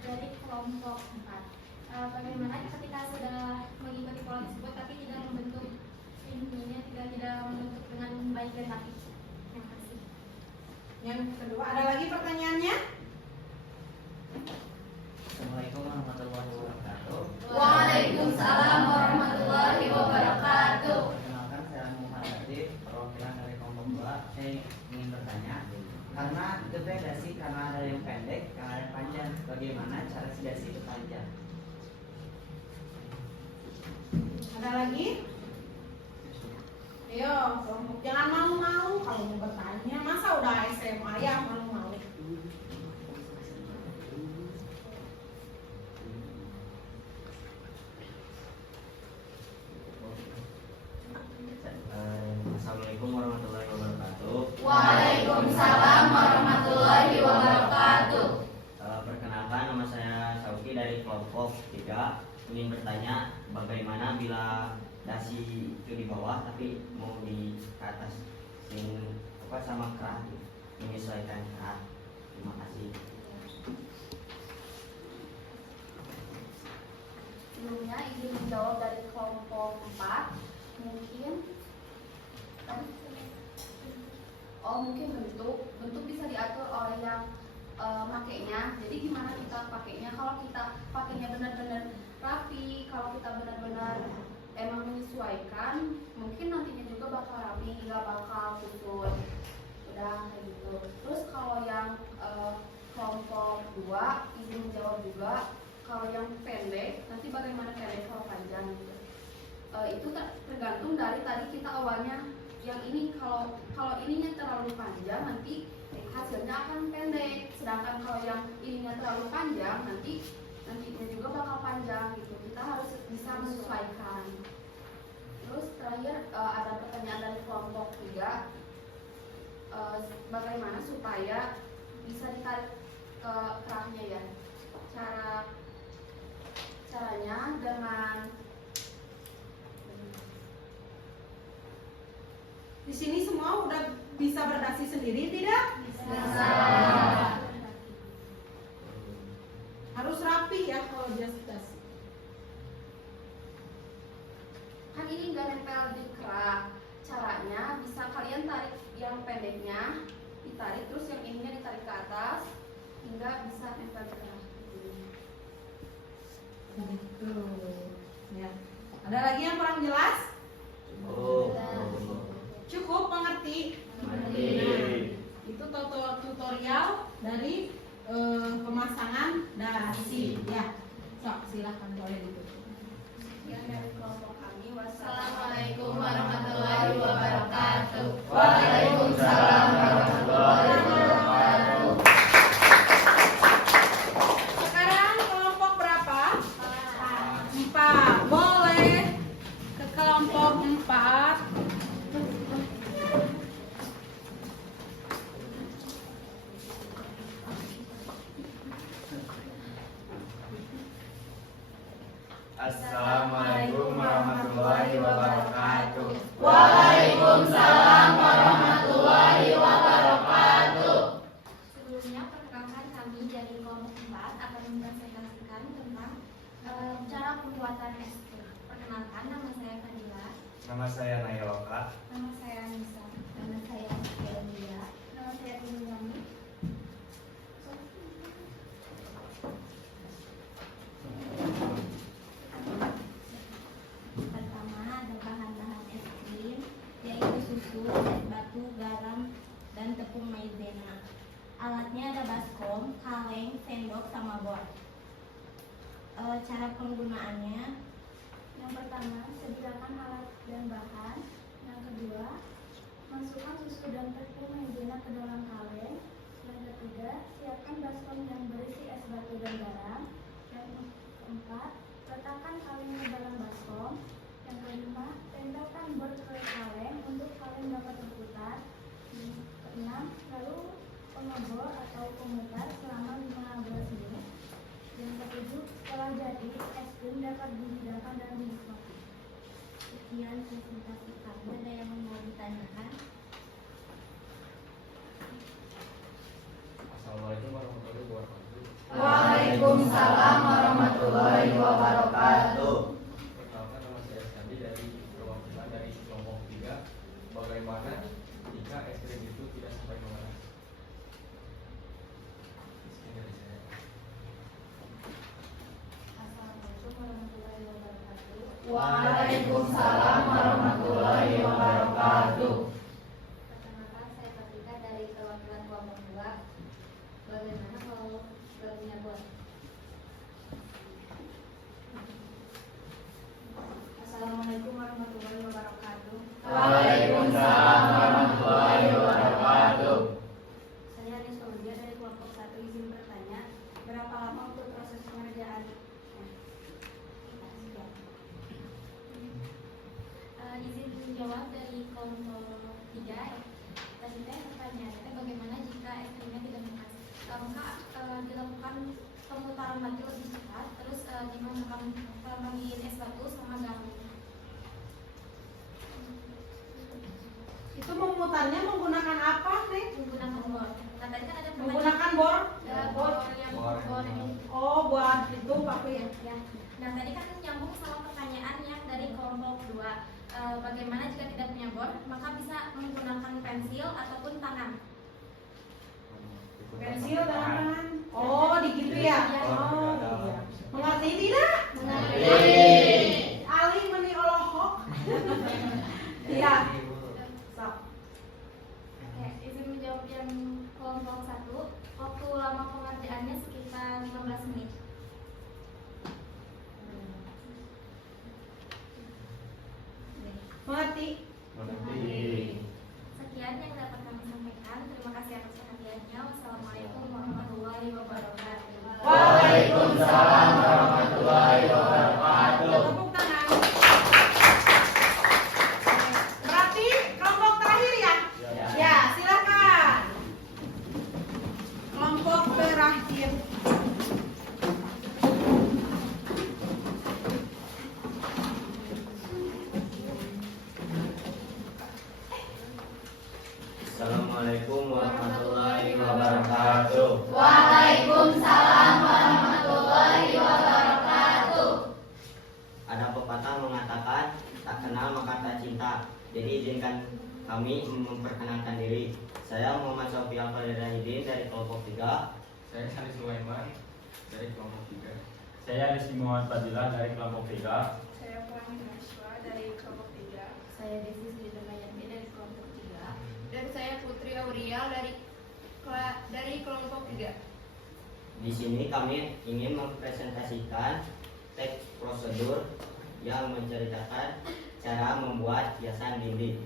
dari kelompok 4. Bagaimana ketika sudah mengikuti pola tersebut tapi tidak membentuk ilmunya, tidak membentuk dengan baik dan rapi. Terima kasih. Yang kedua, ada lagi pertanyaannya? Assalamualaikum warahmatullahi wabarakatuh. Waalaikumsalam warahmatullahi wabarakatuh. Perkenalkan, saya Muhammad Latif, perwakilan dari kelompok 2. Saya ingin bertanya, karena itu dasi karena ada yang pendek, yang ada yang panjang. Bagaimana cara si dasi itu panjang? Ada lagi? Ayo, kelompok jangan malu-malu kalau mau bertanya. Masa udah SMA ya malu-malu? Assalamualaikum warahmatullahi wabarakatuh. Waalaikumsalam warahmatullahi wabarakatuh. Perkenalkan, nama saya Sauki dari kelompok 3. Ingin bertanya, bagaimana bila dasi itu di bawah tapi mau di ke atas, sama kerah, menyesuaikan kerah. Terima kasih. Sebelumnya izin menjawab dari kelompok 4. Mungkin bentuk bisa diatur oleh yang makainya. Jadi gimana kita pakainya? Kalau kita pakainya benar-benar rapi, kalau kita benar-benar emang menyesuaikan, mungkin nantinya juga bakal rapi, nggak bakal kusut. Udah kayak gitu. Terus kalau yang kelompok 2 izin menjawab juga, kalau yang pendek nanti bagaimana pendek kalau panjang gitu. Itu tergantung dari tadi kita awalnya yang ini, kalau ininya terlalu panjang nanti hasilnya akan pendek, sedangkan kalau yang ininya terlalu panjang nantinya juga bakal panjang gitu. Kita harus bisa menyesuaikan. Terus terakhir ada pertanyaan dari kelompok 3, bagaimana supaya bisa ditarik ke kerahnya ya? Caranya dengan Di sini semua udah bisa berdasi sendiri tidak? Bisa. Harus rapi ya kalau dasi. kan ini nggak nempel di kerah. Caranya bisa kalian tarik yang pendeknya, ditarik terus yang ininya ditarik ke atas hingga bisa nempel di kerah. Begitu. Ya. Ada lagi yang kurang jelas? Cukup mengerti? Itu tutorial dari pemasangan dasi ya. So, silahkan boleh ditutup. Sekian dari kelompok kami. Assalamualaikum warahmatullahi wabarakatuh. Waalaikumsalam warahmatullahi wabarakatuh. Sekarang kelompok berapa? 4. Boleh ke kelompok 4. Assalamualaikum warahmatullahi wabarakatuh. Waalaikumsalam warahmatullahi wabarakatuh. Sebelumnya perkenalkan kami dari kelompok 4 akan mempresentasikan tentang cara pembuatan es krim. Perkenalkan, nama saya Fadila. Nama saya Nayloka. Nama saya Anissa. Nama saya Delia. Nama saya Tunggu. Pertama ada bahan-bahan es krim, yaitu susu, es batu, garam, dan tepung maizena. Alatnya ada baskom, kaleng, sendok, sama bor. Cara penggunaannya, yang pertama sediakan alat dan bahan. Yang kedua, masukkan susu dan tepung maizena ke dalam kaleng. Yang ketiga, siapkan baskom yang berisi es batu dan garam. Yang keempat, letakkan kaleng ke dalam baskom. Yang kelima, tempelkan bor ke kaleng untuk kaleng dapat berputar. Yang keenam, lalu pengebor atau pemutar selama 15 menit. Yang ketujuh, setelah jadi, es krim dapat dihidangkan dan dinikmati. Sekian presentasi kami. Ada yang mau ditanyakan? jika es krim itu tidak sampai memanas? Sekian dari saya. Assalamualaikum warahmatullahi wabarakatuh. Waalaikumsalam warahmatullahi wabarakatuh. Perkenalkan, saya Fatika dari perwakilan kelompok 2. Bagaimana kalau lagunya bor? Assalamualaikum warahmatullahi wabarakatuh. Waalaikumsalam warahmatullahi wabarakatuh. Saya Anis Fauzia dari kelompok 1. Izin bertanya, berapa lama untuk proses pengerjaan? Izin menjawab dari kelompok 3. Tadi pertanyaannya bagaimana jika es krimnya tidak memanas? Maka dilakukan pemutaran lagi lebih cepat, terus dimasukkan tambahin es batu sama garam. Itu memutarnya menggunakan apa, Nek? Menggunakan bor. Nah, tadi kan ada Menggunakan bor? bor yang bor ini. Oh, buat itu pakai ya. Ya. Nah, tadi kan nyambung sama pertanyaan yang dari kelompok 2. Bagaimana jika tidak punya bor, maka bisa menggunakan pensil ataupun tangan. Pensil tangan. Oh, digitu ya? Oh, iya. Mengerti tidak? Mengerti. Ali meni olohok. Iya. Sok. Oke, izin menjawab yang kelompok 1. Waktu lama pengerjaannya sekitar 15 menit. Mengerti? Sekian yang dapat kami sampaikan. Terima kasih atas perhatiannya. Wassalamualaikum warahmatullahi wabarakatuh. Waalaikumsalam warahmatullahi wabarakatuh. Tepuk tangan. Berarti kelompok terakhir ya? Ya, silakan. Kelompok terakhir. Assalamualaikum warahmatullahi wabarakatuh. Waalaikumsalam warahmatullahi wabarakatuh. Ada pepatah mengatakan tak kenal maka tak cinta. Jadi izinkan kami memperkenalkan diri. Saya Muhammad Sofi Al-Fadhidin dari kelompok 3. Saya Sandi Sulaiman dari kelompok 3. Saya Rizky Muhammad Fadilah dari kelompok 3. Saya Puan Nashwa dari kelompok 3. Saya Desi Sudamayanti dari kelompok 3. Dan saya Putri Aurial dari kelompok 3. Di sini kami ingin mempresentasikan teks prosedur yang menceritakan cara membuat hiasan dinding.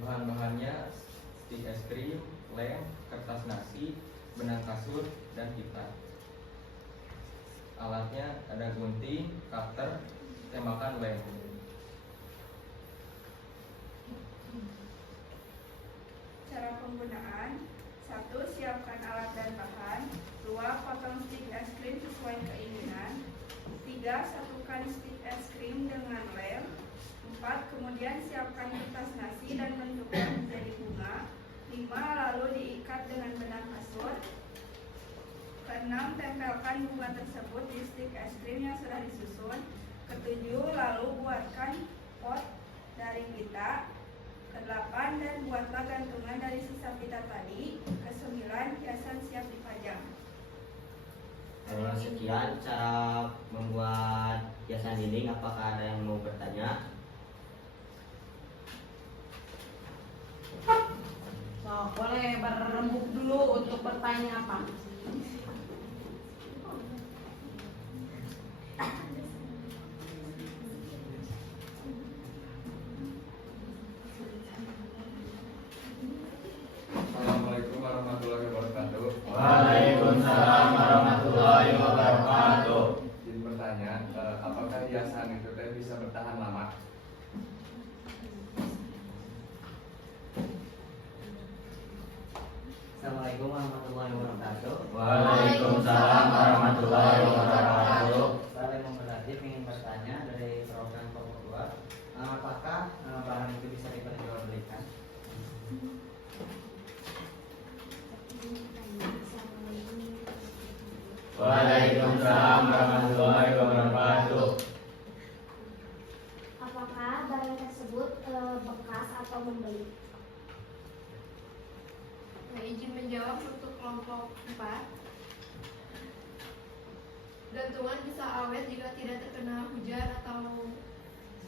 Bahan-bahannya stik es krim, lem, kertas nasi, benang kasur, dan pita. Alatnya ada gunting, cutter, tembakan lem. Cara penggunaan: 1. Siapkan alat dan bahan. 2. Potong stik es krim sesuai keinginan. 3. Satukan stik es krim dengan lem. 4. Kemudian siapkan kertas nasi dan bentukkan menjadi bunga. 5. Lalu diikat dengan benang kasur. 6. Tempelkan bunga tersebut di stik es krim yang sudah disusun. 7. Lalu buatkan pot dari pita. 8. Dan buatlah gantungan dari sisa pita tadi. 9. Hiasan siap dipajang. Sekian cara membuat hiasan dinding. Apakah ada yang mau bertanya? So, boleh berembuk dulu untuk bertanya apa? Assalamualaikum warahmatullahi wabarakatuh. Waalaikumsalam warahmatullahi wabarakatuh. Jadi bertanya, apakah hiasan itu bisa bertahan lama? Assalamualaikum warahmatullahi wabarakatuh. Waalaikumsalam warahmatullahi wabarakatuh. Saya memberati ingin bertanya dari program kelompok 2. Apakah barang itu bisa diperjualbelikan? Waalaikumsalam warahmatullahi wabarakatuh. Apakah barang tersebut bekas atau membeli? menjawab untuk kelompok 4. Gantungan bisa awet jika tidak terkena hujan atau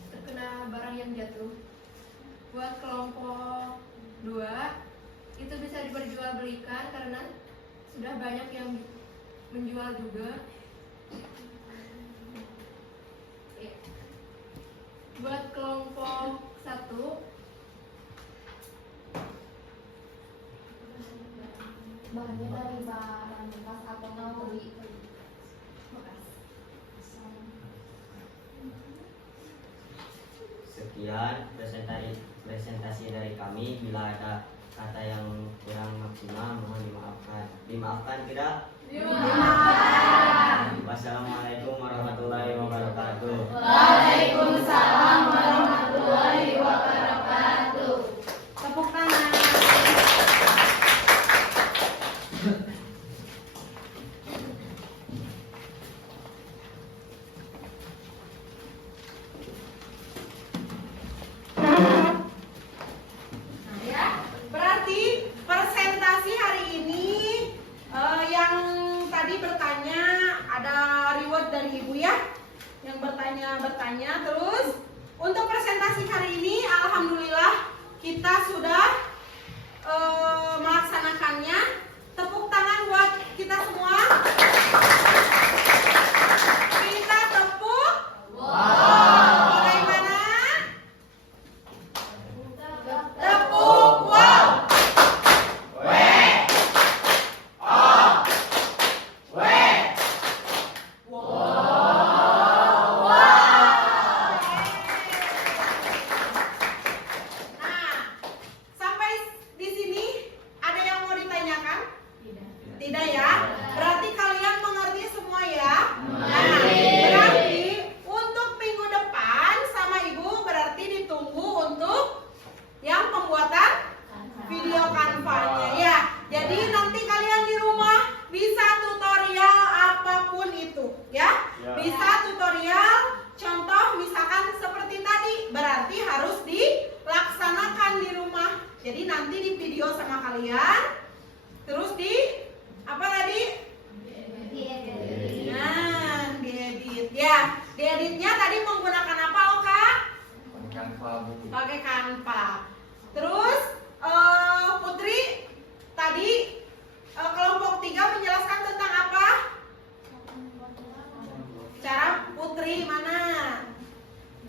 terkena barang yang jatuh. Buat kelompok 2, itu bisa diperjualbelikan karena sudah banyak yang menjual juga. Buat kelompok 1, Bahannya dari barang bekas atau beli bekas. Sekian presentasi dari kami. Bila ada kata yang kurang maksimal mohon dimaafkan. Dimaafkan tidak? Dimaafkan. Wassalamualaikum warahmatullahi wabarakatuh. Waalaikumsalam warahmatullahi wabarakatuh. Tepuk tangan. Nah ya, berarti presentasi hari ini yang tadi bertanya ada reward dari ibu ya, yang bertanya terus untuk presentasi hari ini alhamdulillah kita sudah melaksanakannya. Tepuk tangan buat kita semua. Kita tepuk. Bagaimana? Tepuk wow. Nah, sampai di sini ada yang mau ditanyakan? Tidak ya? Berarti kalian mengerti semua ya? Nah, berarti untuk minggu depan sama ibu berarti ditunggu untuk yang pembuatan video kanvanya ya. Jadi nanti kalian di rumah bisa tutorial apapun itu ya. Bisa tutorial contoh misalkan seperti tadi berarti harus dilaksanakan di rumah. Jadi nanti di video sama kalian terus di apa tadi? Nah, diedit ya. Dieditnya tadi menggunakan apa Oka? Pakai Canva. Terus Putri tadi kelompok 3 menjelaskan tentang apa? Cara Putri mana?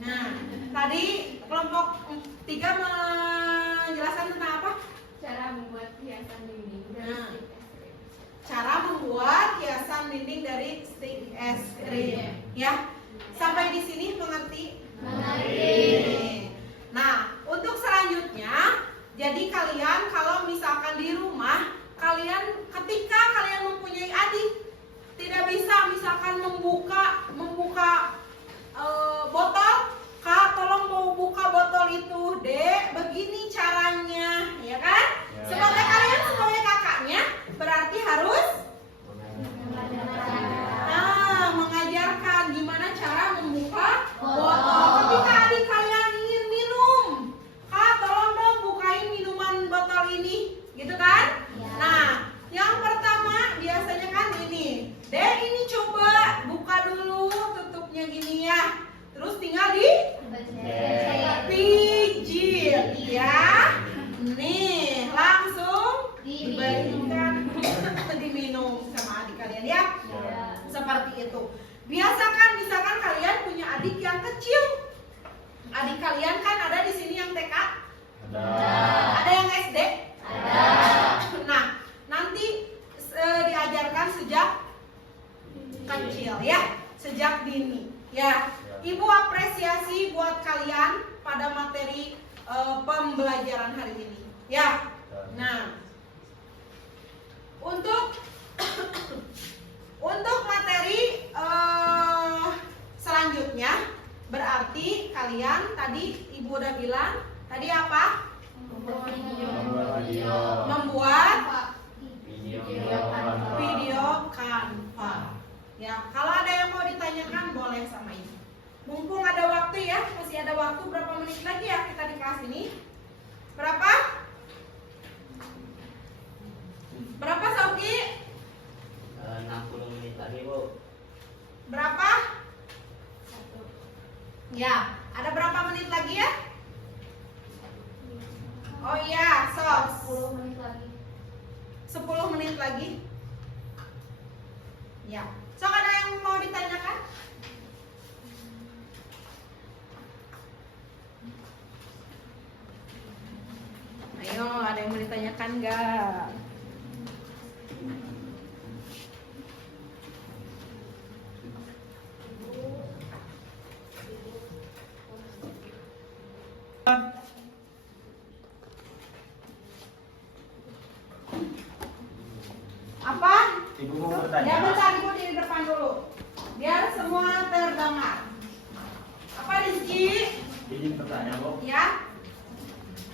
Nah, tadi kelompok 3 menjelaskan tentang apa? Cara membuat hiasan dinding dari Nah. stick es krim. Cara membuat hiasan dinding dari stick es krim. Ya, sampai di sini mengerti? Mengerti. Nah, untuk selanjutnya, jadi kalian kalau misalkan di rumah, kalian ketika kalian mempunyai adik, tidak bisa misalkan membuka botol, Kak tolong mau buka botol itu, Dek, begini caranya, ya kan? Sebagai kalian sebagai kakaknya, berarti harus mengajarkan gimana cara membuka botol. Ketika adik kalian ingin minum, Kak tolong dong bukain minuman botol ini, gitu kan? Nah, yang pertama biasanya kan ini, Dek ini coba buka dulu tutupnya gini ya. Terus tinggal dipijit ya. Nih, langsung diberikan diminum sama adik kalian ya. Seperti itu. Biasakan misalkan kalian punya adik yang kecil. Adik kalian kan ada di sini yang TK? Ada yang SD? Nah, nanti diajarkan sejak kecil ya, sejak dini ya. Ibu apresiasi buat kalian pada materi pembelajaran hari ini ya. Nah, untuk materi selanjutnya berarti kalian tadi ibu udah bilang tadi apa? Membuat video Canva. Ya, kalau ada yang mau ditanyakan boleh sama ibu. Mumpung ada waktu ya, masih ada waktu berapa menit lagi ya kita di kelas ini? Berapa? 5 Ya, ada berapa menit lagi ya? Oh iya, so 10 menit lagi. 10 menit lagi. Ya, so ada yang mau ditanyakan? Ayo, ada yang mau ditanyakan nggak? Apa? Ibu mau Ya bertanya. bentar, Ibu di depan dulu. Biar semua terdengar. Apa Rizky? Izin bertanya, Bu. Ya?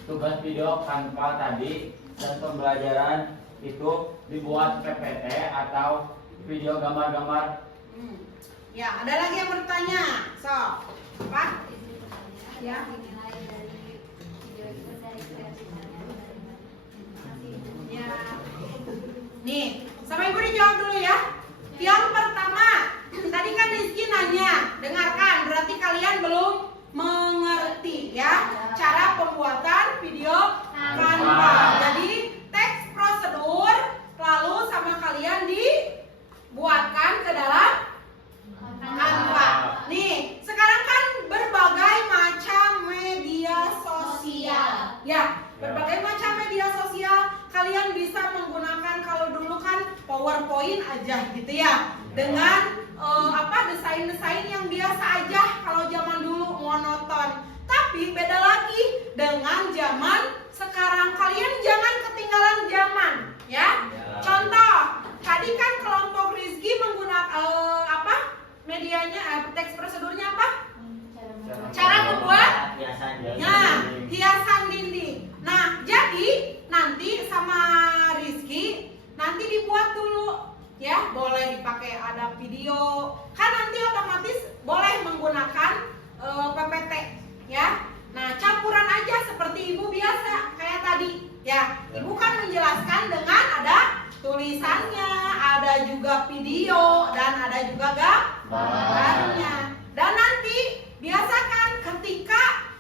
Tugas video Canva tadi dan pembelajaran itu dibuat PPT atau video gambar-gambar. Ya, ada lagi yang bertanya. So, apa? Ya. Dinilai dari video itu dari kreativitasnya dari mana? Terima kasih. Ya. Nih, sama Ibu dijawab dulu ya. Yang pertama, tadi kan Rizky nanya, dengarkan, berarti kalian belum mengerti ya cara pembuatan video Canva. Jadi teks prosedur lalu sama kalian dibuatkan ke dalam Canva. Nih, sekarang kan berbagai macam media sosial. Ya, berbagai macam media sosial kalian bisa menggunakan, kalau dulu kan PowerPoint aja gitu ya. Dengan desain-desain yang biasa aja kalau zaman dulu monoton. Tapi beda lagi dengan zaman sekarang. Kalian jangan ketinggalan zaman, ya. Contoh, tadi kan kelompok Rizky menggunakan medianya, teks prosedurnya apa? Cara membuat hiasan dinding. Nah, jadi nanti sama Rizky nanti dibuat dulu, ya. Boleh dipakai ada video. Kan nanti otomatis boleh menggunakan PPT, ya. Nah, campuran aja seperti Ibu biasa kayak tadi, ya. Ibu kan menjelaskan dengan ada tulisannya, ada juga video dan ada juga gambarnya. Dan nanti biasakan ketika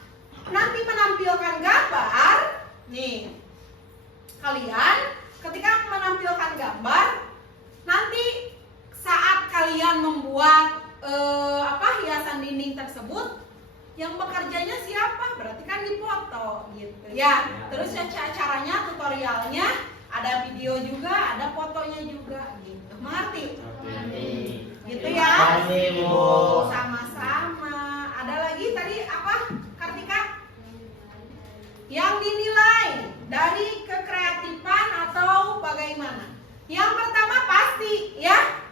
nanti menampilkan gambar, nih, kalian ketika menampilkan gambar, nanti saat kalian membuat hiasan dinding tersebut, yang bekerjanya siapa? Berarti kan dipoto gitu ya. Terus caranya, tutorialnya, ada video juga, ada fotonya juga gitu. Mengerti? Gitu ya. Sama-sama. Ada lagi tadi apa, Kartika? Yang dinilai dari kekreatifan atau bagaimana? Yang pertama pasti ya,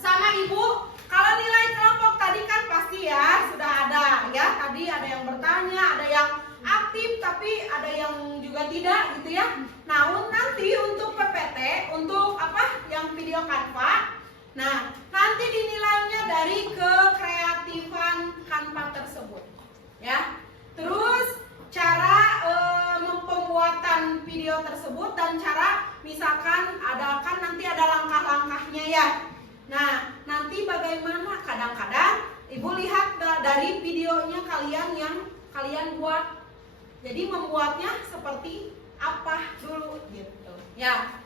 sama Ibu. Kalau nilai kelompok tadi kan pasti ya sudah ada ya. Tadi ada yang bertanya, ada yang aktif, tapi ada yang juga tidak gitu ya. Nah, nanti untuk PPT, untuk yang video Canva, nah nanti dinilainya dari kekreatifan Canva tersebut, ya. Terus cara pembuatan video tersebut dan cara misalkan nanti ada langkah-langkahnya ya. Nah, nanti bagaimana, kadang-kadang Ibu lihat dari videonya kalian yang kalian buat. Jadi membuatnya seperti apa dulu gitu. Ya.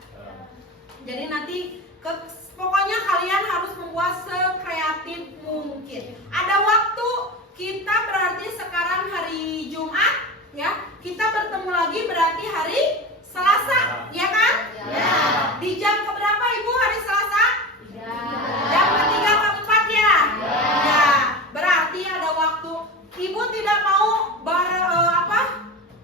Jadi nanti pokoknya kalian harus membuat sekreatif mungkin. Ada waktu kita, berarti sekarang hari Jumat ya. Kita bertemu lagi berarti hari Selasa, ya kan? Ya. Di jam keberapa Ibu hari Selasa? Jam ketiga keempat ya? Ya. Berarti ada waktu. Ibu tidak mau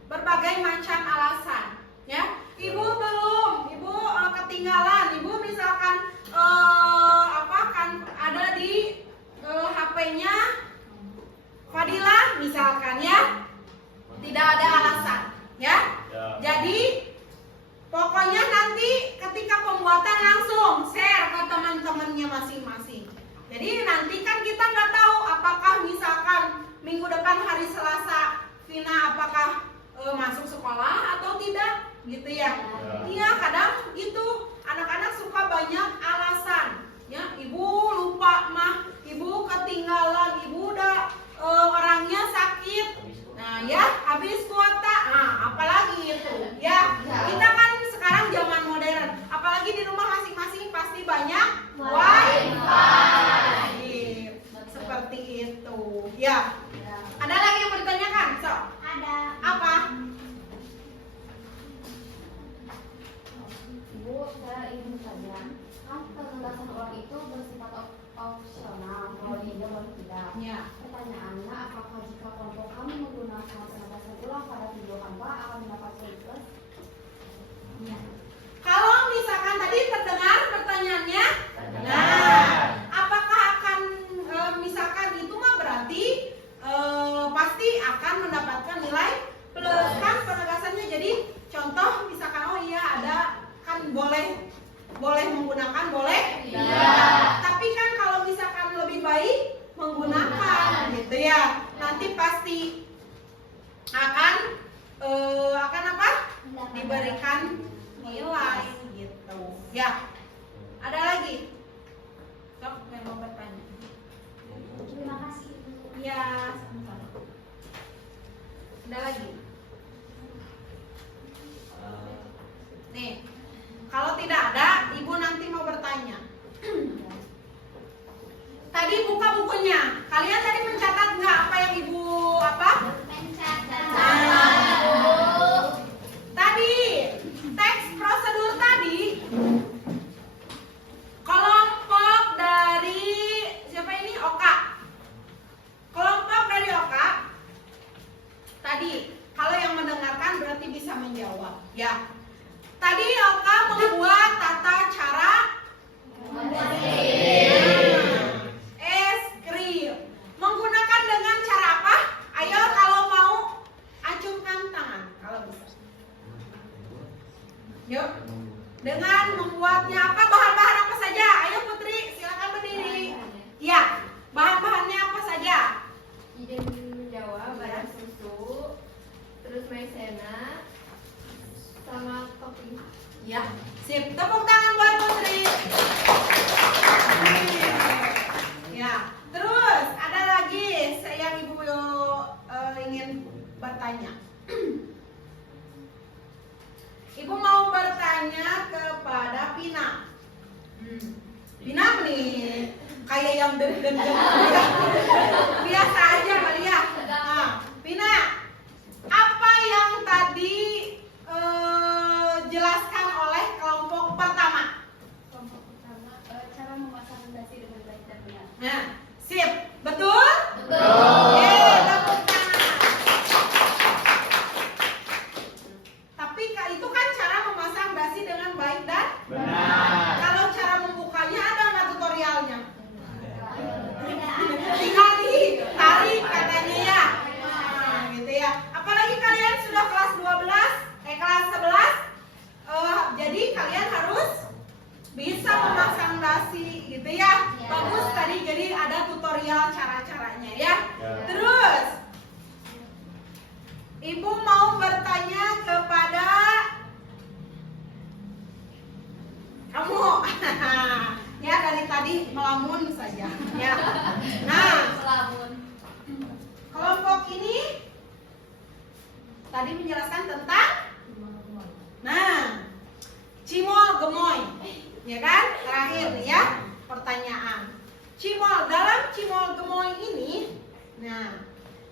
berbagai macam alasan, ya. Ibu belum, Ibu ketinggalan. Ibu misalkan kan ada di HP-nya Fadilah misalkan ya. Tidak ada alasan, ya. Jadi pokoknya nanti ketika pembuatan langsung share ke teman-temannya masing-masing. Jadi nanti kan kita nggak tahu apakah misalkan minggu depan hari Selasa Vina apakah masuk sekolah atau tidak, gitu ya. Iya, kadang gitu anak-anak suka banyak alasan. Ya, Ibu lupa mah, Ibu ketinggalan, Ibu udah orang sampah akan mendapat poin plus. Kalau misalkan tadi terdengar pertanyaannya, nah, apakah akan misalkan itu mah berarti pasti akan mendapatkan nilai plus kan penegasannya. Jadi contoh misalkan oh iya ada kan boleh menggunakan boleh tapi kan kalau misalkan lebih baik menggunakan gitu ya, nanti pasti akan apa? Diberikan nilai gitu. Ya. Ada lagi? Sok yang mau bertanya. Terima kasih Ibu. Ya. Ada lagi? Nih. Kalau tidak ada, Ibu nanti mau bertanya. Tadi buka bukunya. Kalian tadi mencatat nggak apa yang Ibu apa? Tadi teks prosedur tadi kelompok dari siapa ini? Oka. Kelompok dari Oka. Tadi kalau yang mendengarkan berarti bisa menjawab. Ya. Tadi Oka membuat tata cara es krim. Menggunakan dengan cara apa? Ayo kalau mau acungkan tangan kalau bisa. Yuk. Dengan membuatnya apa? Bahan-bahan apa saja? Ayo Putri, silakan berdiri. Ya, bahan-bahannya apa saja? Iden menjawab barang susu, terus maizena, sama kopi. Ya, sip. Tepuk tangan buat Putri. Ya, terus ada lagi yang Ibu ingin bertanya. Ibu mau bertanya kepada Pina. Pina nih, kayak yang den-den biasa aja kali ya. Nah, Pina, apa yang tadi jelaskan oleh kelompok pertama? Kelompok pertama, cara memasang dasi dengan baik dan benar. Nah, sip. Betul? Betul. Tepuk tangan. Tapi itu kan cara memasang dasi dengan baik dan Benar. kalau cara membukanya ada nggak tutorialnya? Tinggal ditarik katanya ya. Nah, gitu ya. Apalagi kalian sudah kelas 12, kelas 11, jadi kalian harus bisa memasang dasi gitu ya. Bagus tadi jadi ada tutorial cara-caranya ya. Terus Ibu mau bertanya kepada kamu. Ya dari tadi melamun saja ya. Nah, Selamun. kelompok ini tadi menjelaskan tentang cimol gemoy. Ya kan? Terakhir nih ya pertanyaan. Cimol, dalam cimol gemoy ini, nah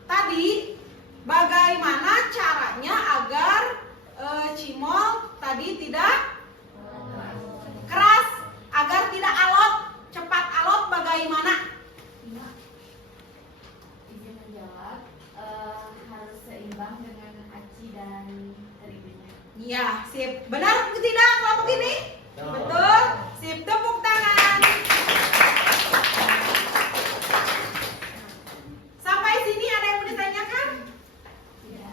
tadi bagaimana caranya agar cimol tadi tidak keras, agar tidak alot, cepat alot bagaimana? Izin menjawab, harus seimbang dengan aci dan terigunya. Iya, sip. Benar tidak kelompok ini? Betul. Sip, tepuk tangan. Sampai sini ada yang mau ditanyakan?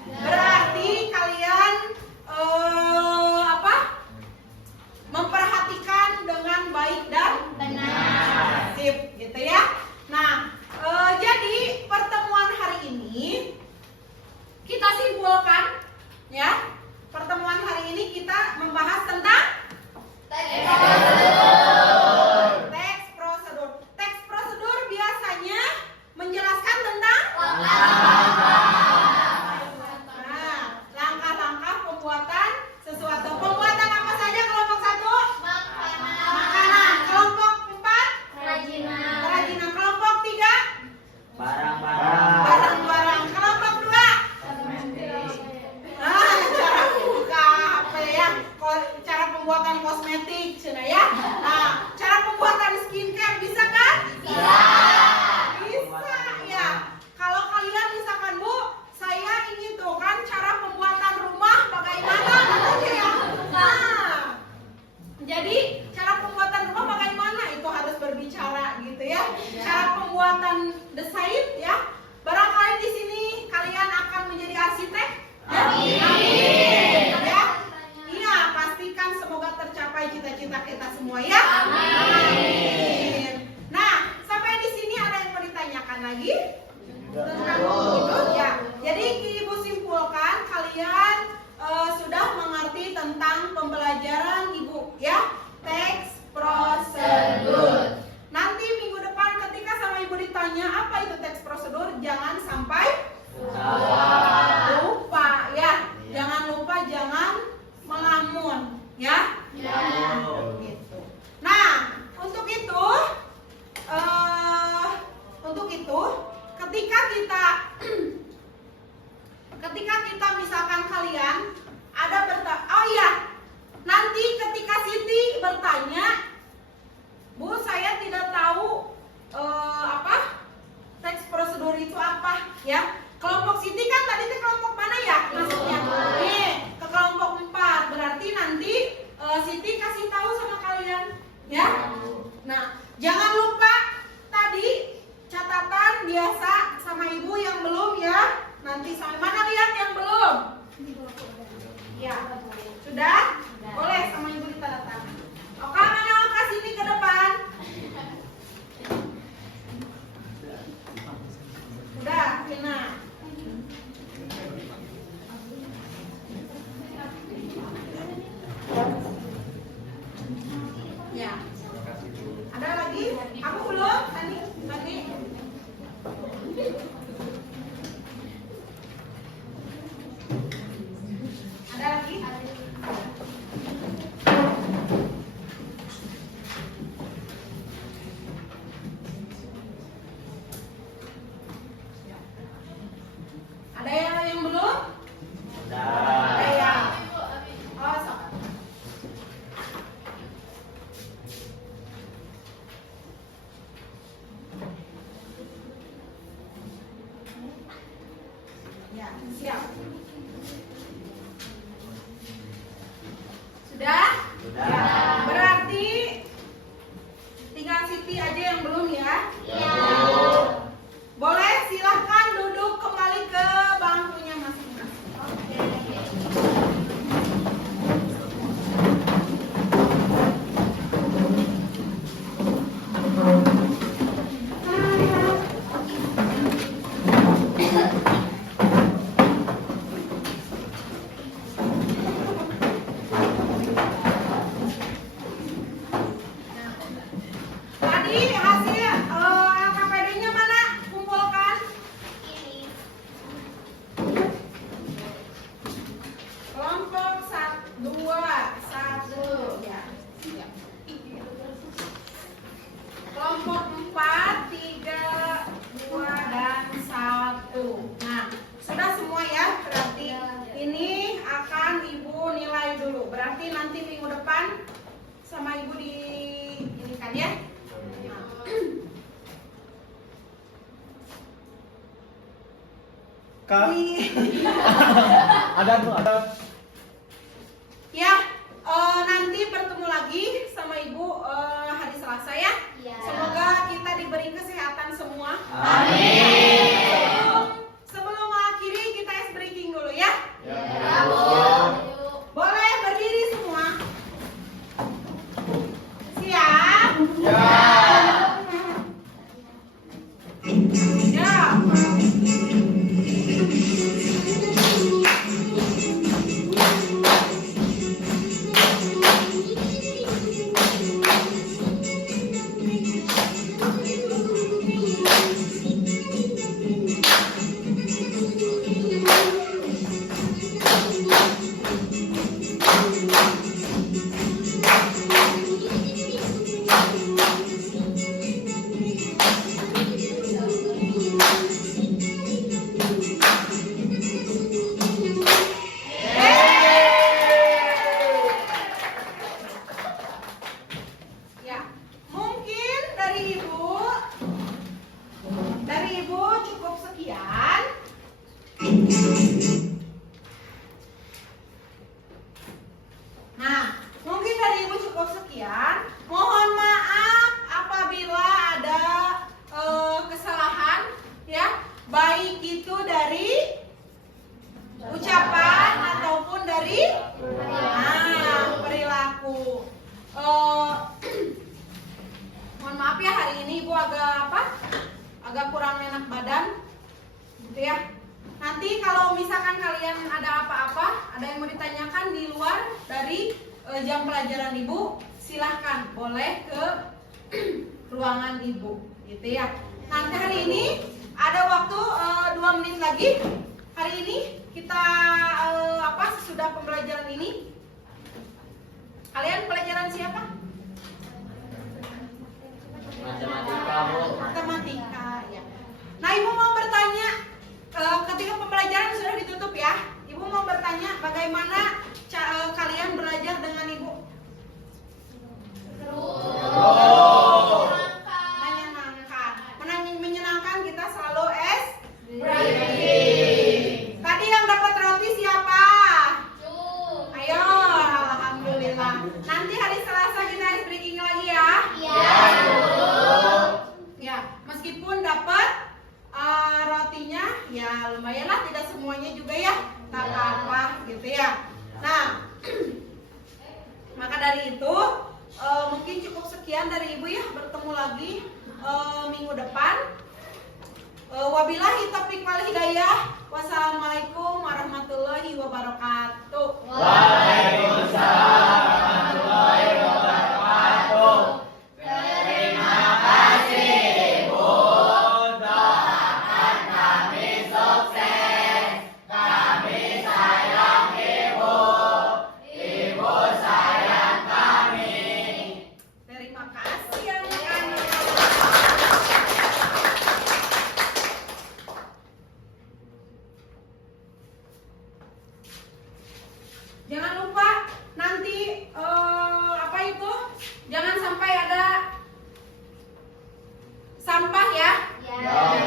Berarti kalian memperhatikan dengan baik dan benar. Sip, gitu ya. Nah, jadi pertemuan hari ini kita simpulkan ya. Pertemuan hari ini kita membahas tentang teks prosedur. Teks prosedur biasanya menjelaskan tentang langkah-langkah pembuatan sesuatu. Pembuatan apa saja kelompok 1? Makanan. Kelompok 4? Kerajinan. Kelompok 3? Barang-barang. Kelompok 2? Cara membuka apa ya? Cara pembuatan kosmetik, cina ya. Nah, cara pembuatan skincare bisa kan? Bisa ya. Kalau kalian misalkan Bu, saya ingin tuh kan cara pembuatan kita semua ya. Amin. Nah, sampai di sini ada yang mau ditanyakan lagi tentang itu ya. Jadi Ibu simpulkan kalian sudah mengerti tentang pembelajaran Ibu ya, teks prosedur. Nanti minggu depan ketika sama Ibu ditanya apa itu teks prosedur, jangan sampai lupa ya. Jangan lupa, jangan melamun ya. Gitu. Nah, untuk itu ketika kita misalkan kalian ada nanti ketika Siti bertanya, Bu, saya tidak tahu teks prosedur itu apa ya. Kelompok Siti kan tadi itu kelompok mana ya maksudnya? Nih, ke kelompok 4. Berarti nanti Siti kasih tahu sama kalian ya. Nah, jangan lupa tadi catatan biasa sama Ibu yang belum ya. Nanti sampai mana lihat yang belum? Ya, sudah? Boleh sama Ibu ditandatangan. Oke, mana Oka sini ke depan? Udah, Vina. Ya. Ada lagi? Aku belum tadi. Ada lagi? Ada yang belum? Ada yang? Oh, sok. Ya, siap. Sudah? Ya. Berarti tinggal Siti aja yang belum ya? Iya. Boleh silahkan duduk kembali ke bangkunya masing-masing. Oke. Tadi hasil LKPD-nya mana? Kumpulkan. Kelompok 2, 1 ya. Kelompok 4, 3, 2 dan 1. Nah, sudah semua ya. Berarti ini akan Ibu nilai dulu. Berarti nanti minggu depan sama Ibu ini kan ya. Kak. Ada. Ya, nanti bertemu lagi sama Ibu hari Selasa ya. Semoga kita diberi kesehatan semua. Amin. Sebelum mengakhiri kita ice breaking dulu ya. Ya. Boleh berdiri semua. Siap? Ya. Ya. misalkan di luar dari jam pelajaran ibu, silahkan boleh ke ruangan ibu, gitu ya. Nanti hari ini ada waktu 2 menit lagi. Hari ini kita sesudah pembelajaran ini, kalian pelajaran siapa? Matematika, Bu. Matematika, ya. Nah, ibu mau bertanya, ketika pembelajaran sudah ditutup ya, ibu mau bertanya bagaimana kalian belajar dengan ibu? Menyenangkan, kita selalu Tadi yang dapat roti siapa? Ayo, alhamdulillah. Nanti hari Selasa kita ice breaking lagi ya. Ya, meskipun dapat rotinya, ya lumayanlah, tidak semuanya juga ya, tak apa-apa gitu ya. Nah, maka dari itu mungkin cukup sekian dari ibu ya. Bertemu lagi minggu depan. Wabillahi taufiq wal hidayah. Wassalamualaikum warahmatullahi wabarakatuh. Waalaikumsalam warahmatullahi wabarakatuh. Terima kasih Ibu, doakan kami sukses. Kami sayang Ibu, Ibu sayang kami. Terima kasih anak-anak. Jangan lupa nanti jangan sampai ada sampah ya.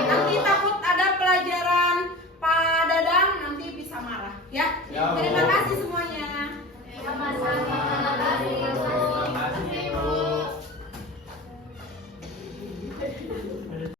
Nanti takut ada pelajaran Pak Dadang nanti bisa marah ya. Terima kasih.